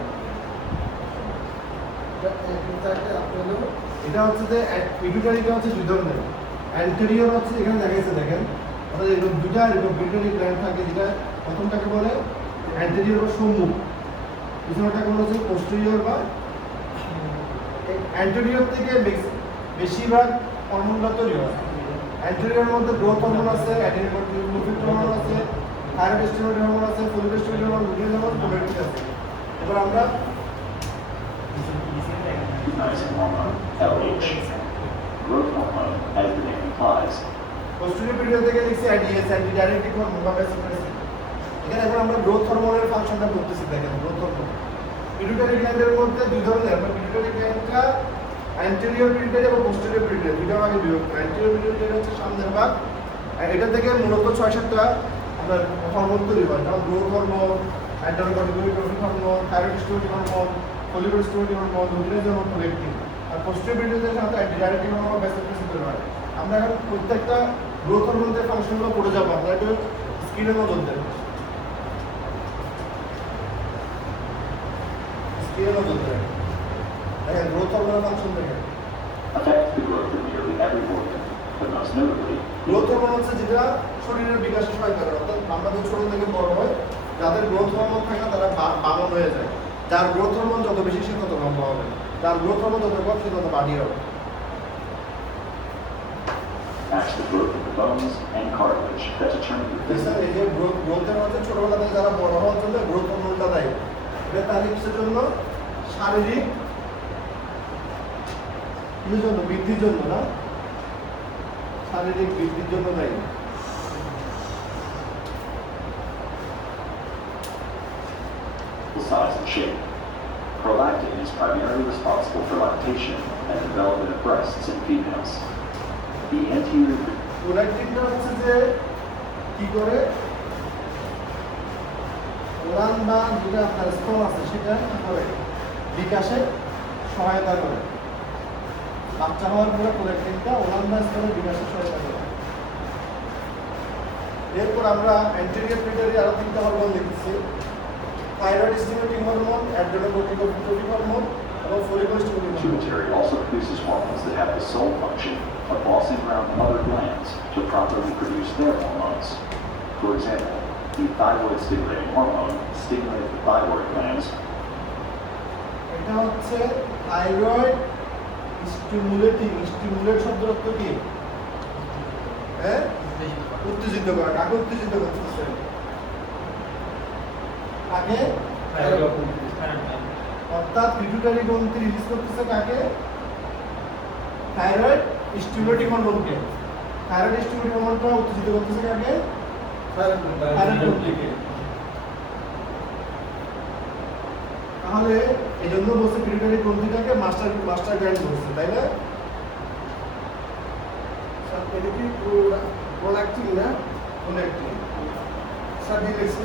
এটা হচ্ছে যে পিটুইটারিটা হচ্ছে দুই ধরনের। অ্যান্টেরিয়র হচ্ছে এখানে দেখা গেছে, দেখেন অর্থাৎ এরকম দুটা এরকম পিটুইটারি গ্ল্যান্ড থাকে, যেটা প্রথমটাকে বলে অ্যান্টেরিয়র বা সম্মুখ, পিছনেরটাকে বলা হচ্ছে পোস্টেরিয়র বা অ্যান্টেরিয়র থেকে বেশিরভাগ হরমোনটা তৈরি হয়। অ্যান্টেরিয়রের মধ্যে গ্রোথ হরমোন আছে, অ্যাডিনোকর্টিকোট্রপিক হরমোন আছে, থাইরয়েড-স্টিমুলেটিং হরমোন আছে, folic-stimulating hormone, luteinising hormone, prolactin আছে। এবার আমরা Luteinizing hormone, LH. Growth hormone, as the name implies, posterior period থেকে লিখছি অ্যাডিএস, অ্যান্টি ডাইরেক্টিক হরমোন বা ব্যাসোপ্রেসিভ। এখানে এখন আমরা গ্রোথ হরমোনের ফাংশনটা করতেছি, দেখেন গ্রোথ হরমোন। পিটুইটারি গ্ল্যান্ডের মধ্যে দুই ধরনের, আমরা পিটুইটারি গ্ল্যান্ডটা অ্যান্টেরিয়র পিটুইটারি এবং পোস্টেরিয়র পিটুইটারি দুইটা ভাগে বিভক্ত। অ্যান্টেরিয়র পিটুইটারি হচ্ছে সামনের ভাগ, আর এটা থেকে মূলত ৬-৭টা আপনার হরমোন তৈরি হয়, যেমন growth hormone, adrenocorticotropic hormone, thyroid stimulating hormone, follicle stimulating hormone, luteinising hormone, prolactin. আর পোস্টেরিয়র পিটুইটারির সাথে অ্যান্টি ডাইরেক্টিক হরমোন বা ব্যাসোপ্রেসিভ তৈরি হয়। আমরা এখন প্রত্যেকটা গ্রোথ হরমোনের ফাংশনগুলো পড়ে যাবো, আমরা একটু স্ক্রিনে নজর দেন। স্ক্রিনে নজর দেন, দেখেন গ্রোথ হরমোনের ফাংশন দেখেন। affects the growth of nearly every organ, but most notably, growth hormone হচ্ছে যেটা শরীরের বিকাশে সহায়তা করে, অর্থাৎ আমরা তো ছোট থেকে বড় হয়, যাদের গ্রোথ হরমোন থাকে না তারা বামন হয়ে যায়। যার গ্রোথ হরমোন যত বেশি সে তত লম্বা হবে, যার গ্রোথ হরমোন যত কম সে তত বাড়ি হবে। acts the growth of the bones and cartilage that determine the physical এই যে গ্রোথের মধ্যে ছোটবেলা থেকে যারা বড় হওয়ার জন্য গ্রোথ হরমোনটা দেয়, এটা তার কিসের জন্য? শারীরিক কিসের জন্য? বৃদ্ধির জন্য না, শারীরিক বৃদ্ধির জন্য দেয়। size and shape. Prolactin is primarily responsible for lactation and development of breasts in females. The anterior প্রোল্যাক্টিনটা হচ্ছে যে কি করে, ওলান বা যেটা আপনার স্তন আছে সেটা কি করে বিকাশে সহায়তা করে। বাচ্চা হওয়ার পরে প্রোল্যাক্টিনটা ওলান বা স্তনের বিকাশে সহায়তা করে। এরপর আমরা অ্যান্টেরিয়র পিটুইটারি আরো 3টা হরমোন দেখতেছি, thyroid stimulating hormone, adrenocorticotropic hormone এবং follicle stimulating hormone. pituitary also produces hormones that have the sole function of bossing around other glands to properly produce their hormones. For example, the thyroid stimulating hormone stimulates the thyroid glands. এটা হচ্ছে thyroid stimulate শব্দের অর্থ কি? হ্যাঁ, উত্তেজিত করা। কাকে উত্তেজিত করতেছে? কাকে? অর্থাৎ পিটুইটারি গ্রন্থি রিলিজ করতেছে কাকে? থাইরয়েড স্টিমুলেটিং হরমোনকে। থাইরয়েড স্টিমুলেটিং হরমোনটা উত্তেজিত করতেছে কাকে? থাইরয়েড গ্রন্থিকে। তাহলে এই জন্য বলছে পিটুইটারি গ্রন্থিটাকে মাস্টার গ্ল্যান্ড বলছে, তাই না? স্যার এটা কি প্রোলাক্টিন না? প্রোলাক্টিন। স্যার ডি লিখছে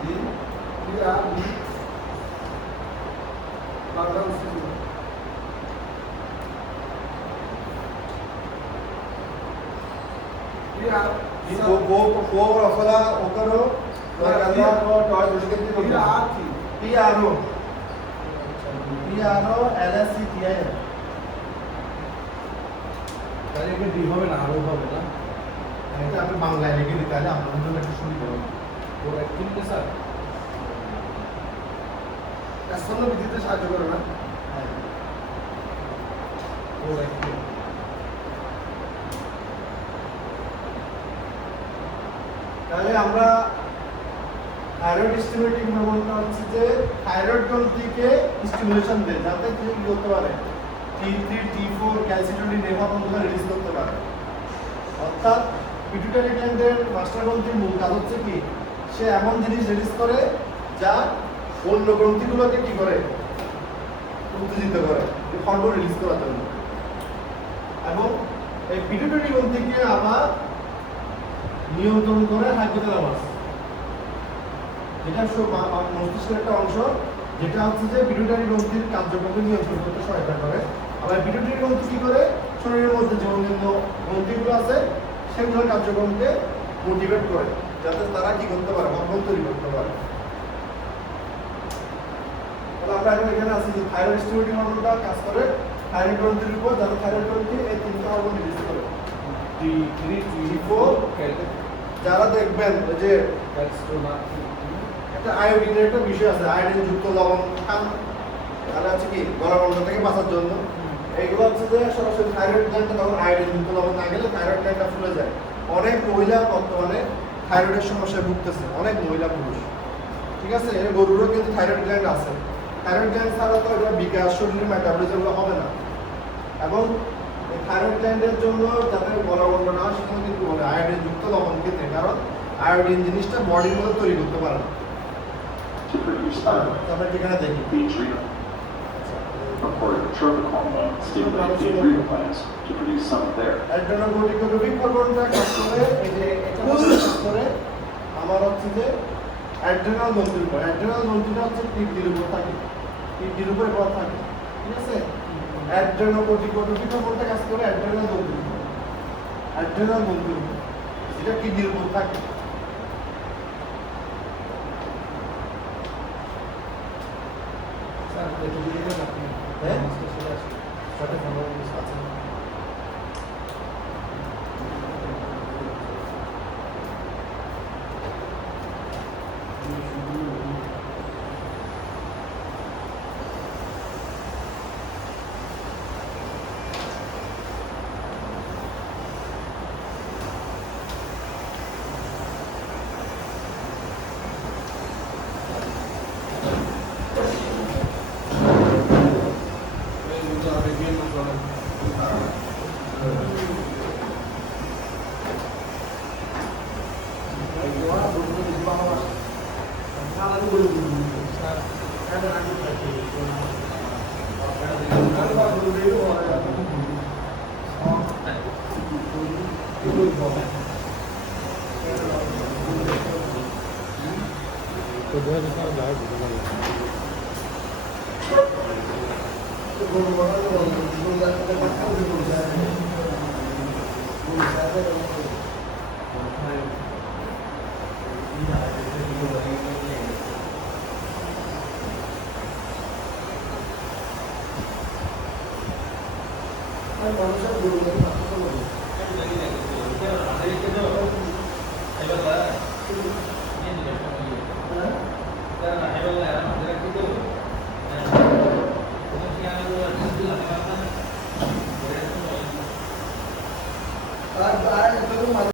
জি, ডি আর ডি বাংলা উচ্চারণ ডি আর वो रफला ओकरो लगा को टॉय दुष्कर्म ডি को আর কি PRO LSCTI তাহলে এটা ডি হবে না আরও হবে না এটা আপনি বাংলায় লিখে দিতে তাহলে আপনাদের জন্য একটু সুবিধা হবে। ওরা কিনতে স্যার স্তন্য বৃদ্ধিতে সাহায্য করে না ওরা তাহলে আমরা থাইরয়েড স্টিমুলেটিং হরমোনটা হচ্ছে যে থাইরয়েড গ্রন্থিকে স্টিমুলেশন দেয় যাতে কি করতে পারে T3 T4 ক্যালসিটোনিন এই হরমোনগুলো রিলিজ করতে পারে। অর্থাৎ পিটুইটারি গ্ল্যান্ডের মাস্টার গ্রন্থির মূল কাজ হচ্ছে কি সে এমন জিনিস রিলিজ করে যা অন্য গ্রন্থিগুলোকে কি করে উত্তেজিত করে হরমোন রিলিজ করার জন্য। এবং এই পিটুইটারি গ্রন্থিকে আবার নিয়ন্ত্রণ করে হাইপোথ্যালামাস, যেটা মস্তিষ্কের একটা অংশ যেটা হচ্ছে যে পিটুইটারি গ্রন্থির কার্যক্রমকে নিয়ন্ত্রণ করতে সহায়তা করে। আবার পিটুইটারি গ্রন্থি কি করে শরীরের মধ্যে যে অন্যান্য গ্রন্থিগুলো আছে সেগুলোর কার্যক্রমকে মোটিভেট করে যাতে তারা কি করতে পারে হরমোন তৈরি করতে পারে। তাহলে আমরা এখন এখানে আছি যে থাইরয়েড স্টিমুলেটিং হরমোনটা কাজ করে থাইরয়েড গ্রন্থির উপর, যাতে থাইরয়েড গ্রন্থি এই তিনটা হরমোন রিলিজ করে। T3 T4 যারা দেখবেন যে একটা আয়োডিনের একটা বিষয় আছে, আয়োডিন যুক্ত লবণ খান তাহলে হচ্ছে কি গলা বন্ধ থেকে বাঁচার জন্য। এইগুলো হচ্ছে যে সরাসরি থাইরয়েড গ্ল্যান্ডে তখন আয়োডিন যুক্ত লবণ না গেলে থাইরয়েড গ্ল্যান্ডটা ফুলে যায়। অনেক মহিলা বর্তমানে থাইরয়েডের সমস্যায় ভুগতেছে, অনেক মহিলা পুরুষ, ঠিক আছে? গরুরও কিন্তু থাইরয়েড গ্ল্যান্ড আছে। থাইরয়েড গ্ল্যান্ড ছাড়া তো এটা বিকাশ শরীরের মেটাবলিজম হবে না। এবং এই থাইরয়েড গ্ল্যান্ডের জন্য যাতে গলা বন্ধ না হয় সেখানে কিন্তু বলে আয়োডিন যুক্ত লবণ খেতে, কারণ আয়োডিন জিনিসটা বডির মধ্যে তৈরি করতে পারে না। To produce thyroid. আমরা যেখানে দেখি The adrenal or corticotropic hormone stimulates the adrenal glands to produce some of their adrenal হরমোনটা কাজ করে, এই যে এটা কাজ করে আমার হচ্ছে যে অ্যাড্রেনাল গ্রন্থির উপর। অ্যাড্রেনাল গ্রন্থিটা হচ্ছে কিডনির উপর থাকে, কিডনির উপর এবার থাকে, ঠিক আছে? অ্যাড্রেনোকর্টিক হরমোনটা কাজ করে অ্যাড্রেনাল গ্রন্থির উপর, অ্যাড্রেনাল গ্রন্থির উপর, এটা কিডনির উপর থাকে। স্যার এটা দিয়ে দেন আপনি হ্যাঁ? চলে আসুন সাথে ফোন আছে মানুষের করতে